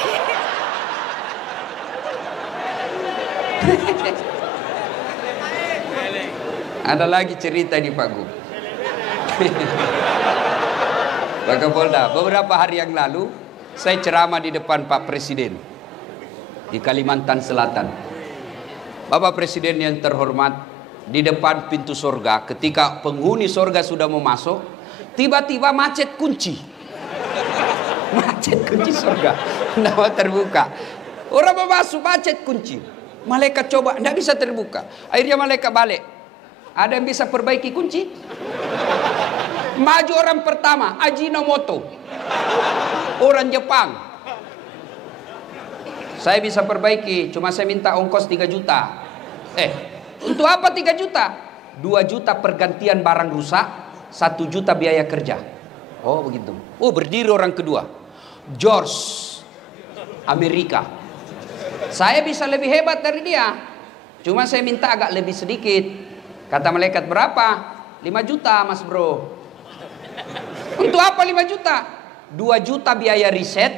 Ada lagi cerita di Pak Gu. Pak Kapolda, beberapa hari yang lalu saya ceramah di depan Pak Presiden di Kalimantan Selatan. Bapak Presiden yang terhormat, di depan pintu surga, ketika penghuni surga sudah mau masuk, tiba-tiba macet kunci. Macet kunci surga, tidak mau terbuka. Orang mau masuk, macet kunci. Malaikat coba, tidak bisa terbuka. Akhirnya malaikat balik. Ada yang bisa perbaiki kunci? Maju orang pertama, Ajinomoto, orang Jepang. Saya bisa perbaiki, cuma saya minta ongkos 3 juta. Untuk apa 3 juta? 2 juta pergantian barang rusak, 1 juta biaya kerja. Oh begitu. Oh, berdiri orang kedua, George, Amerika. Saya bisa lebih hebat dari dia, cuma saya minta agak lebih sedikit. Kata malaikat, berapa? 5 juta mas bro. Untuk apa 5 juta? 2 juta biaya riset,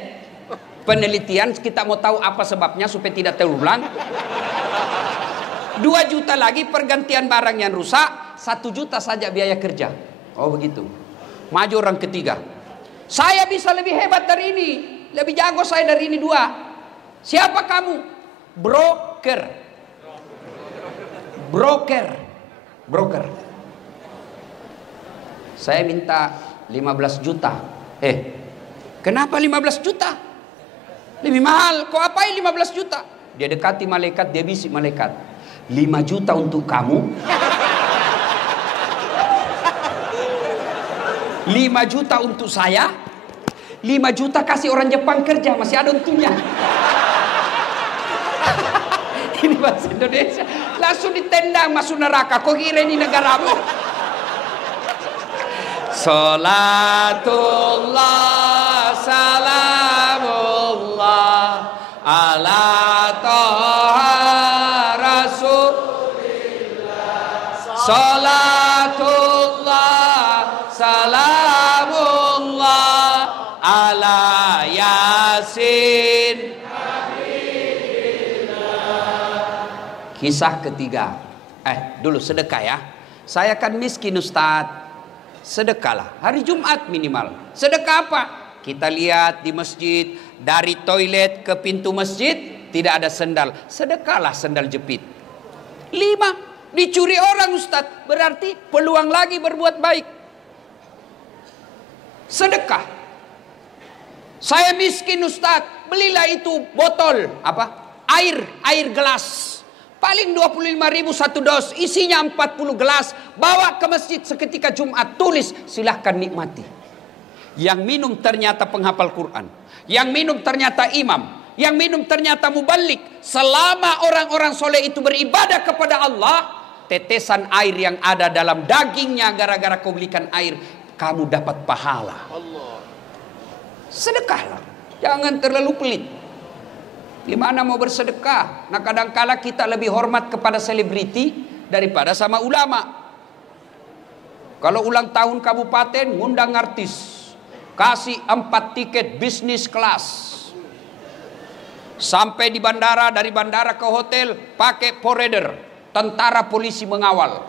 penelitian, kita mau tahu apa sebabnya supaya tidak terulang. 2 juta lagi pergantian barang yang rusak, 1 juta saja biaya kerja. Oh begitu. Maju orang ketiga. Saya bisa lebih hebat dari ini, lebih jago saya dari ini 2. Siapa kamu? Broker. Saya minta 15 juta. Kenapa 15 juta? Lebih mahal. Kau apain 15 juta? Dia dekati malaikat, dia bisik malaikat, 5 juta untuk kamu, 5 juta untuk saya, 5 juta kasih orang Jepang kerja, masih ada untungnya. Ini bahasa Indonesia. Langsung ditendang masuk neraka. Kau kira ini negaramu? Salatullah salam ala toha rasulillah salatullah salamullah ala yasin. Kisah ketiga. Dulu sedekah ya. Saya kan miskin Ustadz. Sedekahlah. Hari Jumat minimal. Sedekah apa? Kita lihat di masjid. Dari toilet ke pintu masjid. Tidak ada sendal. Sedekahlah sendal jepit. 5. Dicuri orang Ustadz. Berarti peluang lagi berbuat baik. Sedekah. Saya miskin Ustadz. Belilah itu botol. Apa? Air gelas. Paling 25.000 satu dos, isinya 40 gelas. Bawa ke masjid seketika Jumat, tulis, silahkan nikmati. Yang minum ternyata penghafal Quran, yang minum ternyata imam, yang minum ternyata mubalik. Selama orang-orang soleh itu beribadah kepada Allah, tetesan air yang ada dalam dagingnya gara-gara kau belikan air, kamu dapat pahala. Sedekahlah, jangan terlalu pelit. Gimana mau bersedekah? Nah kadangkala kita lebih hormat kepada selebriti daripada sama ulama. Kalau ulang tahun kabupaten, ngundang artis. Kasih 4 tiket bisnis kelas. Sampai di bandara, dari bandara ke hotel, pakai forerunner. Tentara polisi mengawal.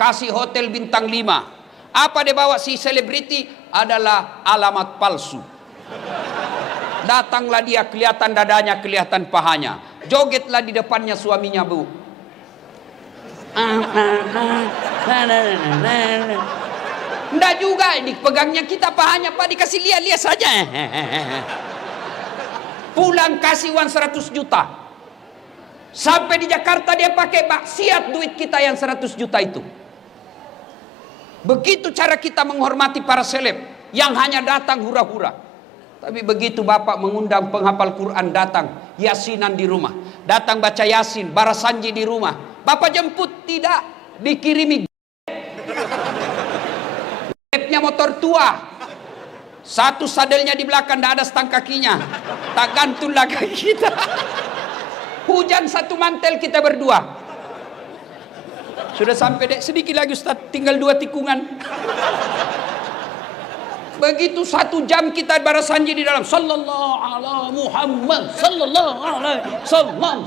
Kasih hotel bintang 5. Apa dia bawa si selebriti? Adalah alamat palsu. Datanglah dia, kelihatan dadanya, kelihatan pahanya. Jogetlah di depannya suaminya, Bu. Enggak juga, dipegangnya kita pahanya, Pak, dikasih lihat-lihat saja. Pulang kasih uang 100 juta. Sampai di Jakarta dia pakai maksiat duit kita yang 100 juta itu. Begitu cara kita menghormati para seleb yang hanya datang hura-hura. Tapi begitu Bapak mengundang penghafal Quran datang, yasinan di rumah, datang baca yasin, barasanji di rumah, Bapak jemput, tidak, dikirimi grabnya motor tua, satu sadelnya di belakang, tidak ada stang kakinya, tak gantunglah kaki kita. Hujan satu mantel kita berdua. Sudah sampai dek, sedikit lagi Ustaz, tinggal 2 tikungan. Begitu 1 jam kita barasanji di dalam, sallallahu ala Muhammad, sallallahu alaihi sallallahu.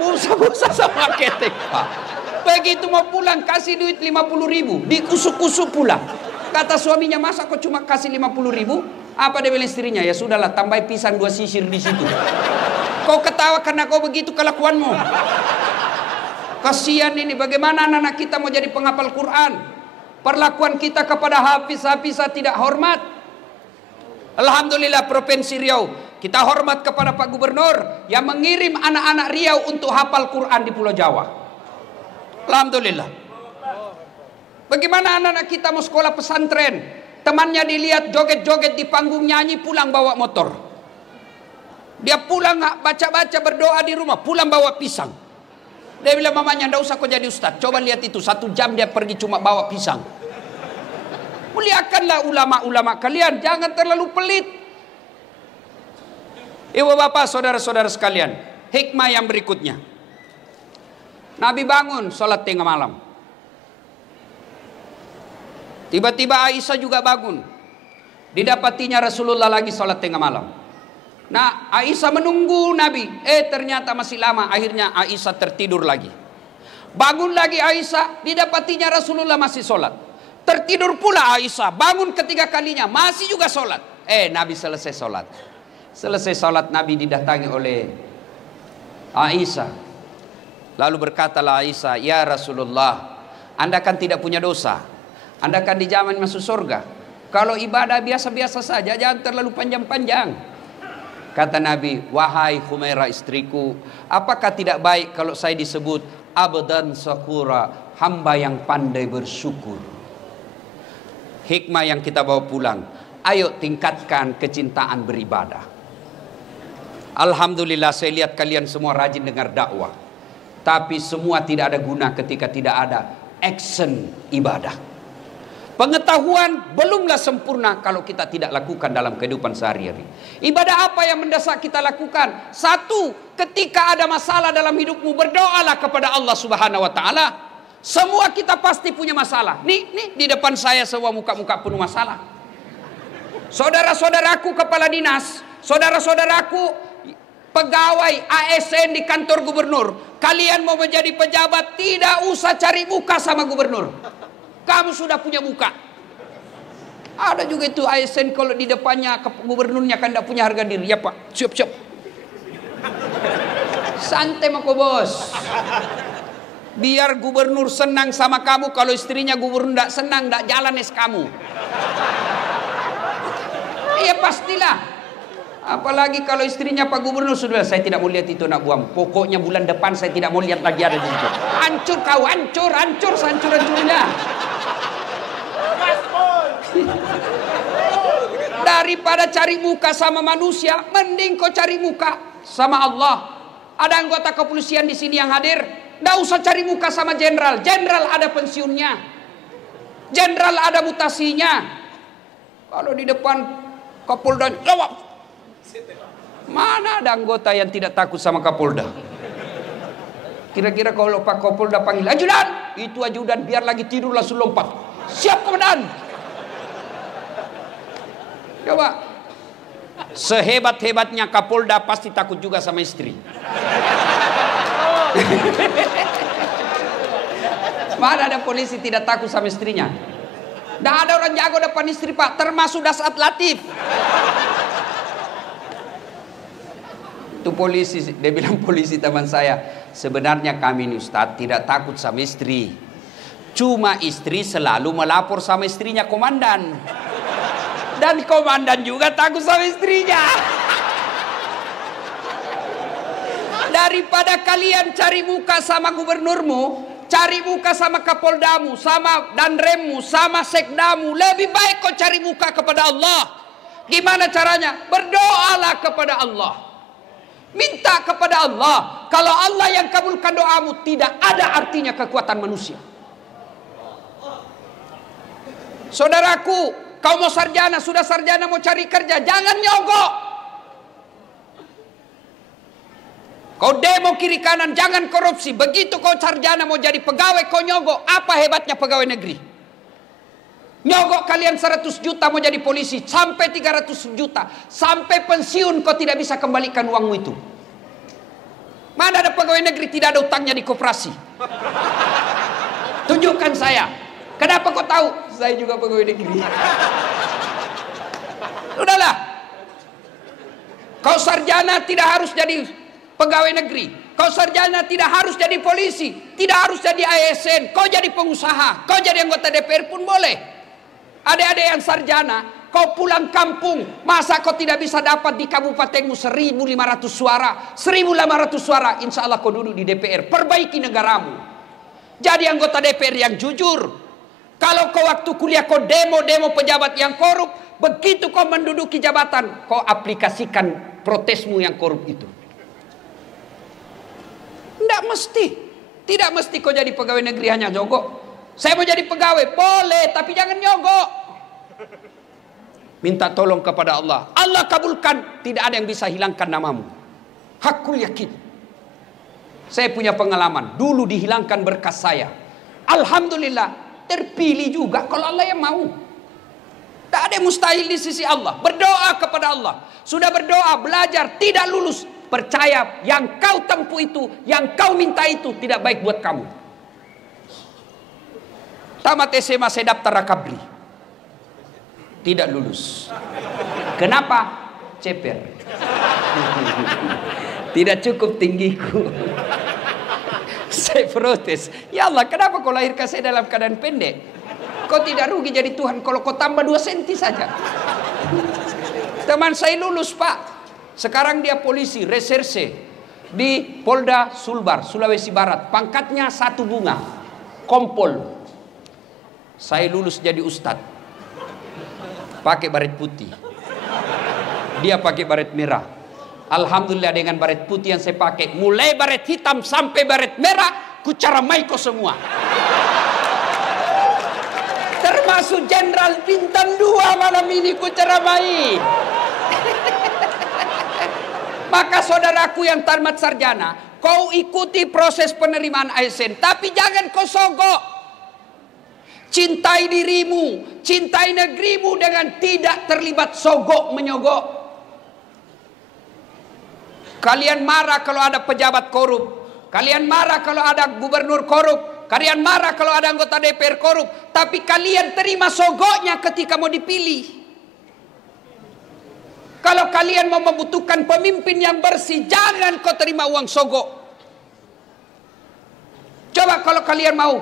Busa-busa sama ketek, Pak. Begitu mau pulang kasih duit 50.000, dikusuk-kusuk pulang. Kata suaminya, masa kok cuma kasih 50.000? Apa dia bilang istrinya? Ya sudahlah, tambah pisang 2 sisir di situ. Kau ketawa karena kau begitu kelakuanmu. Kasihan ini, bagaimana anak-anak kita mau jadi penghafal Quran? Perlakuan kita kepada hafiz-hafizah tidak hormat. Alhamdulillah Provinsi Riau, kita hormat kepada Pak Gubernur yang mengirim anak-anak Riau untuk hafal Quran di Pulau Jawa. Alhamdulillah. Bagaimana anak-anak kita mau sekolah pesantren, temannya dilihat joget-joget di panggung nyanyi, pulang bawa motor. Dia pulang baca-baca berdoa di rumah, pulang bawa pisang. Dia bilang mamanya, ndak usah kau jadi ustaz. Coba lihat itu, 1 jam dia pergi cuma bawa pisang. Muliakanlah ulama-ulama kalian, jangan terlalu pelit. Ibu bapak, saudara-saudara sekalian, hikmah yang berikutnya. Nabi bangun sholat tengah malam. Tiba-tiba Aisyah juga bangun. Didapatinya Rasulullah lagi sholat tengah malam. Nah, Aisyah menunggu Nabi. Ternyata masih lama. Akhirnya Aisyah tertidur lagi. Bangun lagi Aisyah. Didapatinya Rasulullah masih sholat. Tertidur pula Aisyah. Bangun ketiga kalinya. Masih juga sholat. Nabi selesai sholat. Selesai sholat Nabi didatangi oleh Aisyah. Lalu berkatalah Aisyah, ya Rasulullah, Anda kan tidak punya dosa. Anda kan dijamin masuk surga. Kalau ibadah biasa-biasa saja, jangan terlalu panjang-panjang. Kata Nabi, wahai Humairah istriku, apakah tidak baik kalau saya disebut abdan syakura, hamba yang pandai bersyukur? Hikmah yang kita bawa pulang, ayo tingkatkan kecintaan beribadah. Alhamdulillah saya lihat kalian semua rajin dengar dakwah. Tapi semua tidak ada guna ketika tidak ada action ibadah. Pengetahuan belumlah sempurna kalau kita tidak lakukan dalam kehidupan sehari-hari. Ibadah apa yang mendesak kita lakukan? Satu, ketika ada masalah dalam hidupmu, berdoalah kepada Allah Subhanahu wa taala. Semua kita pasti punya masalah. Nih di depan saya semua muka-muka penuh masalah. Saudara-saudaraku kepala dinas, saudara-saudaraku pegawai ASN di kantor gubernur, kalian mau menjadi pejabat, tidak usah cari muka sama gubernur. Kamu sudah punya muka. Ada juga itu ASN kalau di depannya gubernurnya kan tidak punya harga diri. Ya Pak, siap-siap. Santai mako bos. Biar gubernur senang sama kamu. Kalau istrinya gubernur tidak senang, tidak jalan es kamu. Iya pastilah. Apalagi kalau istrinya Pak Gubernur, sudah saya tidak mau lihat itu nak buang. Pokoknya bulan depan saya tidak mau lihat lagi ada di situ. Hancur kau, hancur hancur-hancurnya. Daripada cari muka sama manusia, mending kau cari muka sama Allah. Ada anggota kepolisian di sini yang hadir, nggak usah cari muka sama jenderal. Jenderal ada pensiunnya, jenderal ada mutasinya. Kalau di depan Kapolda jawab, mana ada anggota yang tidak takut sama Kapolda? Kira-kira kalau Pak Kapolda panggil ajudan, itu ajudan biar lagi tidur langsung lompat. Siap komandan. Coba. Sehebat-hebatnya Kapolda pasti takut juga sama istri. Mana ada polisi tidak takut sama istrinya? Tidak ada orang jago depan istri Pak, termasuk Dasat Latif. Itu polisi, dia bilang polisi teman saya. Sebenarnya kami ini Ustadz tidak takut sama istri. Cuma istri selalu melapor sama istrinya komandan. Dan komandan juga takut sama istrinya. Daripada kalian cari muka sama gubernurmu, cari muka sama kapoldamu, sama danremmu, sama sekdamu, lebih baik kau cari muka kepada Allah. Gimana caranya? Berdoalah kepada Allah. Minta kepada Allah. Kalau Allah yang kabulkan doamu, tidak ada artinya kekuatan manusia. Saudaraku, kau mau sarjana, sudah sarjana mau cari kerja, jangan nyogok. Kau demo kiri kanan, jangan korupsi. Begitu kau sarjana mau jadi pegawai, kau nyogok. Apa hebatnya pegawai negeri? Nyogok kalian 100 juta mau jadi polisi, sampai 300 juta. Sampai pensiun kau tidak bisa kembalikan uangmu itu. Mana ada pegawai negeri tidak ada utangnya di koperasi? Tunjukkan saya. Kenapa kau tahu? Saya juga pegawai negeri. Udahlah. Kau sarjana tidak harus jadi pegawai negeri. Kau sarjana tidak harus jadi polisi, tidak harus jadi ASN. Kau jadi pengusaha, kau jadi anggota DPR pun boleh. Adik-adik yang sarjana, kau pulang kampung, masa kau tidak bisa dapat di kabupatenmu 1.500 suara, 1.500 suara, insya Allah kau duduk di DPR. Perbaiki negaramu. Jadi anggota DPR yang jujur. Kalau kau waktu kuliah kau demo pejabat yang korup, begitu kau menduduki jabatan, kau aplikasikan protesmu yang korup itu. Tidak mesti kau jadi pegawai negeri hanya nyogok. Saya mau jadi pegawai, boleh, tapi jangan nyogok. Minta tolong kepada Allah. Allah kabulkan, tidak ada yang bisa hilangkan namamu. Hakul yakin. Saya punya pengalaman, dulu dihilangkan berkas saya. Alhamdulillah, terpilih juga kalau Allah yang mau. Tak ada yang mustahil di sisi Allah. Berdoa kepada Allah. Sudah berdoa, belajar, tidak lulus. Percaya yang kau tempuh itu, yang kau minta itu tidak baik buat kamu. Tamat SMA saya daftar Rakabri. Tidak lulus. Kenapa? Ceper. Tidak cukup tinggiku. Saya protes. Ya Allah, kenapa kau lahirkan saya dalam keadaan pendek? Kau tidak rugi jadi Tuhan kalau kau tambah 2 senti saja. Teman saya lulus Pak. Sekarang dia polisi reserse di Polda Sulbar, Sulawesi Barat. Pangkatnya 1 bunga, kompol. Saya lulus jadi ustadz. Pakai baret putih. Dia pakai baret merah. Alhamdulillah dengan baret putih yang saya pakai, mulai baret hitam sampai baret merah, ku caramai kau semua. termasuk Jenderal Bintang 2 malam ini ku ceramai. Maka saudaraku yang tamat sarjana, kau ikuti proses penerimaan ASN, tapi jangan kau sogok. Cintai dirimu, cintai negerimu dengan tidak terlibat sogok menyogok. Kalian marah kalau ada pejabat korup, kalian marah kalau ada gubernur korup, kalian marah kalau ada anggota DPR korup, tapi kalian terima sogoknya ketika mau dipilih. Kalau kalian mau membutuhkan pemimpin yang bersih, jangan kau terima uang sogok. Coba kalau kalian mau,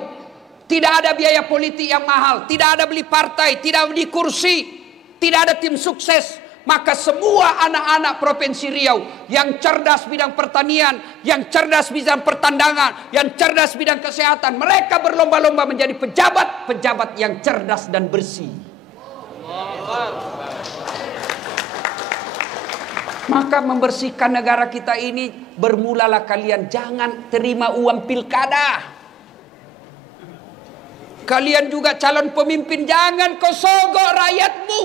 tidak ada biaya politik yang mahal, tidak ada beli partai, tidak beli kursi, tidak ada tim sukses, maka semua anak-anak Provinsi Riau yang cerdas bidang pertanian, yang cerdas bidang pertandangan, yang cerdas bidang kesehatan, mereka berlomba-lomba menjadi pejabat-pejabat yang cerdas dan bersih. Maka membersihkan negara kita ini bermulalah kalian. Jangan terima uang pilkada. Kalian juga calon pemimpin, jangan kau sogok rakyatmu.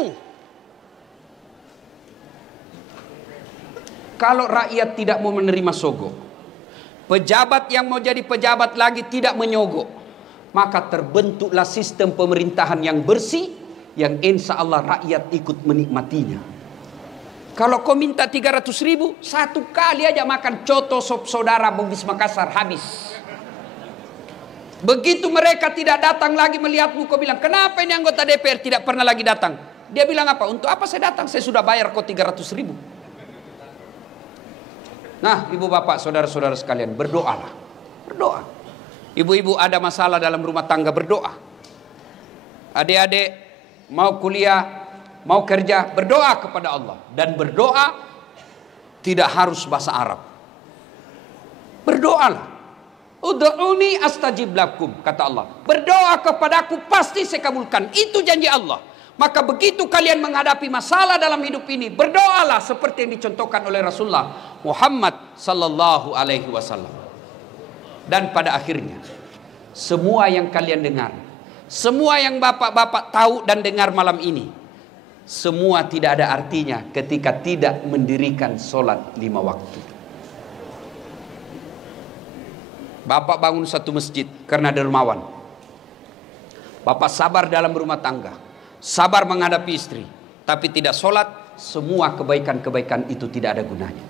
Kalau rakyat tidak mau menerima sogok, pejabat yang mau jadi pejabat lagi tidak menyogok, maka terbentuklah sistem pemerintahan yang bersih, yang insya Allah rakyat ikut menikmatinya. Kalau kau minta 300.000, satu kali aja makan coto sop saudara Bugis Makassar habis. Begitu mereka tidak datang lagi melihatmu, kau bilang, kenapa ini anggota DPR tidak pernah lagi datang? Dia bilang apa? Untuk apa saya datang? Saya sudah bayar kau 300.000. Nah, ibu bapak, saudara-saudara sekalian, berdoalah. Berdoa. Ibu-ibu ada masalah dalam rumah tangga, berdoa. Adik-adik mau kuliah, mau kerja, berdoa kepada Allah. Dan berdoa tidak harus bahasa Arab. Berdoalah. Ud'uni astajib lakum, kata Allah. Berdoa kepadaku pasti saya kabulkan. Itu janji Allah. Maka begitu kalian menghadapi masalah dalam hidup ini, berdoalah seperti yang dicontohkan oleh Rasulullah Muhammad sallallahu alaihi wasallam. Dan pada akhirnya, semua yang kalian dengar, semua yang bapak-bapak tahu dan dengar malam ini, semua tidak ada artinya ketika tidak mendirikan sholat 5 waktu. Bapak bangun satu masjid karena dermawan. Bapak sabar dalam rumah tangga, sabar menghadapi istri, tapi tidak sholat, semua kebaikan-kebaikan itu tidak ada gunanya.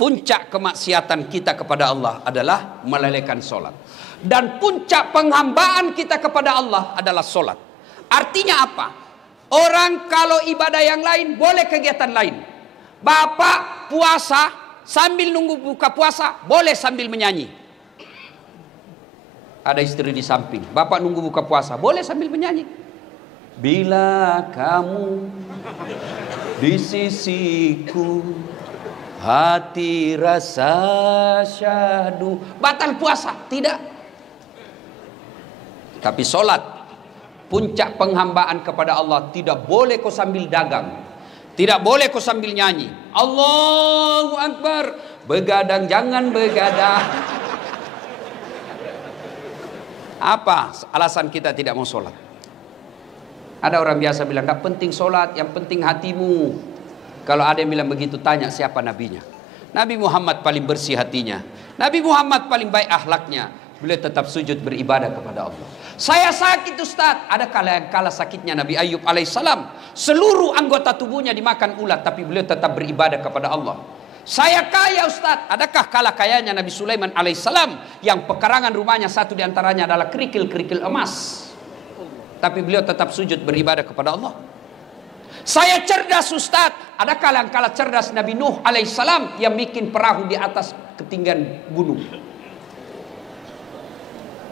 Puncak kemaksiatan kita kepada Allah adalah melalaikan sholat. Dan puncak penghambaan kita kepada Allah adalah sholat. Artinya apa? Orang kalau ibadah yang lain boleh kegiatan lain. Bapak puasa sambil nunggu buka puasa boleh sambil menyanyi. Ada istri di samping, bapak nunggu buka puasa boleh sambil menyanyi. Bila kamu di sisiku, hati rasa syahdu. Batal puasa? Tidak. Tapi sholat, puncak penghambaan kepada Allah, tidak boleh kau sambil dagang, tidak boleh kau sambil nyanyi. Allahu Akbar. Begadang jangan begadang. Apa alasan kita tidak mau sholat? Ada orang biasa bilang, gak penting sholat, yang penting hatimu. Kalau ada yang bilang begitu, tanya siapa nabinya. Nabi Muhammad paling bersih hatinya, Nabi Muhammad paling baik akhlaknya. Beliau tetap sujud beribadah kepada Allah. Saya sakit Ustaz. Ada kala sakitnya Nabi Ayub alaihissalam, seluruh anggota tubuhnya dimakan ulat, tapi beliau tetap beribadah kepada Allah. Saya kaya Ustaz. Adakah kala kayanya Nabi Sulaiman alaihissalam, yang pekarangan rumahnya satu diantaranya adalah kerikil-kerikil emas, tapi beliau tetap sujud beribadah kepada Allah. Saya cerdas Ustaz. Adakah kala cerdas Nabi Nuh alaihissalam, yang bikin perahu di atas ketinggian gunung.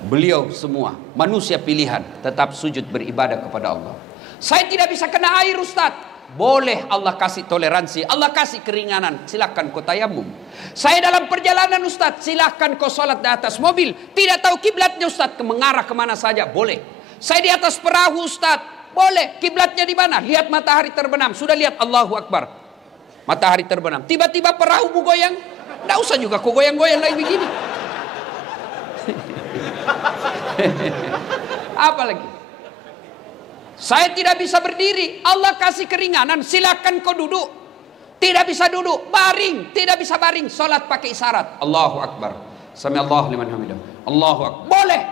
Beliau semua manusia pilihan tetap sujud beribadah kepada Allah. Saya tidak bisa kena air Ustaz. Boleh Allah kasih toleransi, Allah kasih keringanan, silakan kau tayamum. Saya dalam perjalanan Ustaz, silakan kau sholat di atas mobil, tidak tahu kiblatnya Ustaz, mengarah kemana saja, boleh. Saya di atas perahu Ustaz, boleh. Kiblatnya di mana? Lihat matahari terbenam, sudah lihat Allahu Akbar, matahari terbenam, tiba-tiba perahu goyang, tidak usah juga kau goyang-goyang lagi begini. Apa lagi? Saya tidak bisa berdiri, Allah kasih keringanan, silakan kau duduk. Tidak bisa duduk, baring. Tidak bisa baring, sholat pakai isyarat. Allahu Akbar, sami Allahu liman hamidah, Allahu Akbar. Boleh.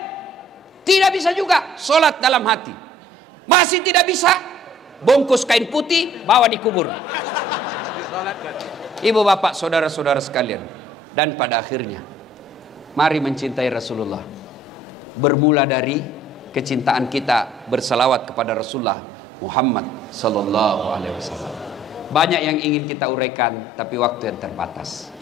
Tidak bisa juga, sholat dalam hati. Masih tidak bisa, bungkus kain putih, bawa dikubur. Ibu bapak saudara-saudara sekalian, dan pada akhirnya mari mencintai Rasulullah. Bermula dari kecintaan kita bersalawat kepada Rasulullah Muhammad sallallahu alaihi wasallam. Banyak yang ingin kita uraikan, tapi waktu yang terbatas.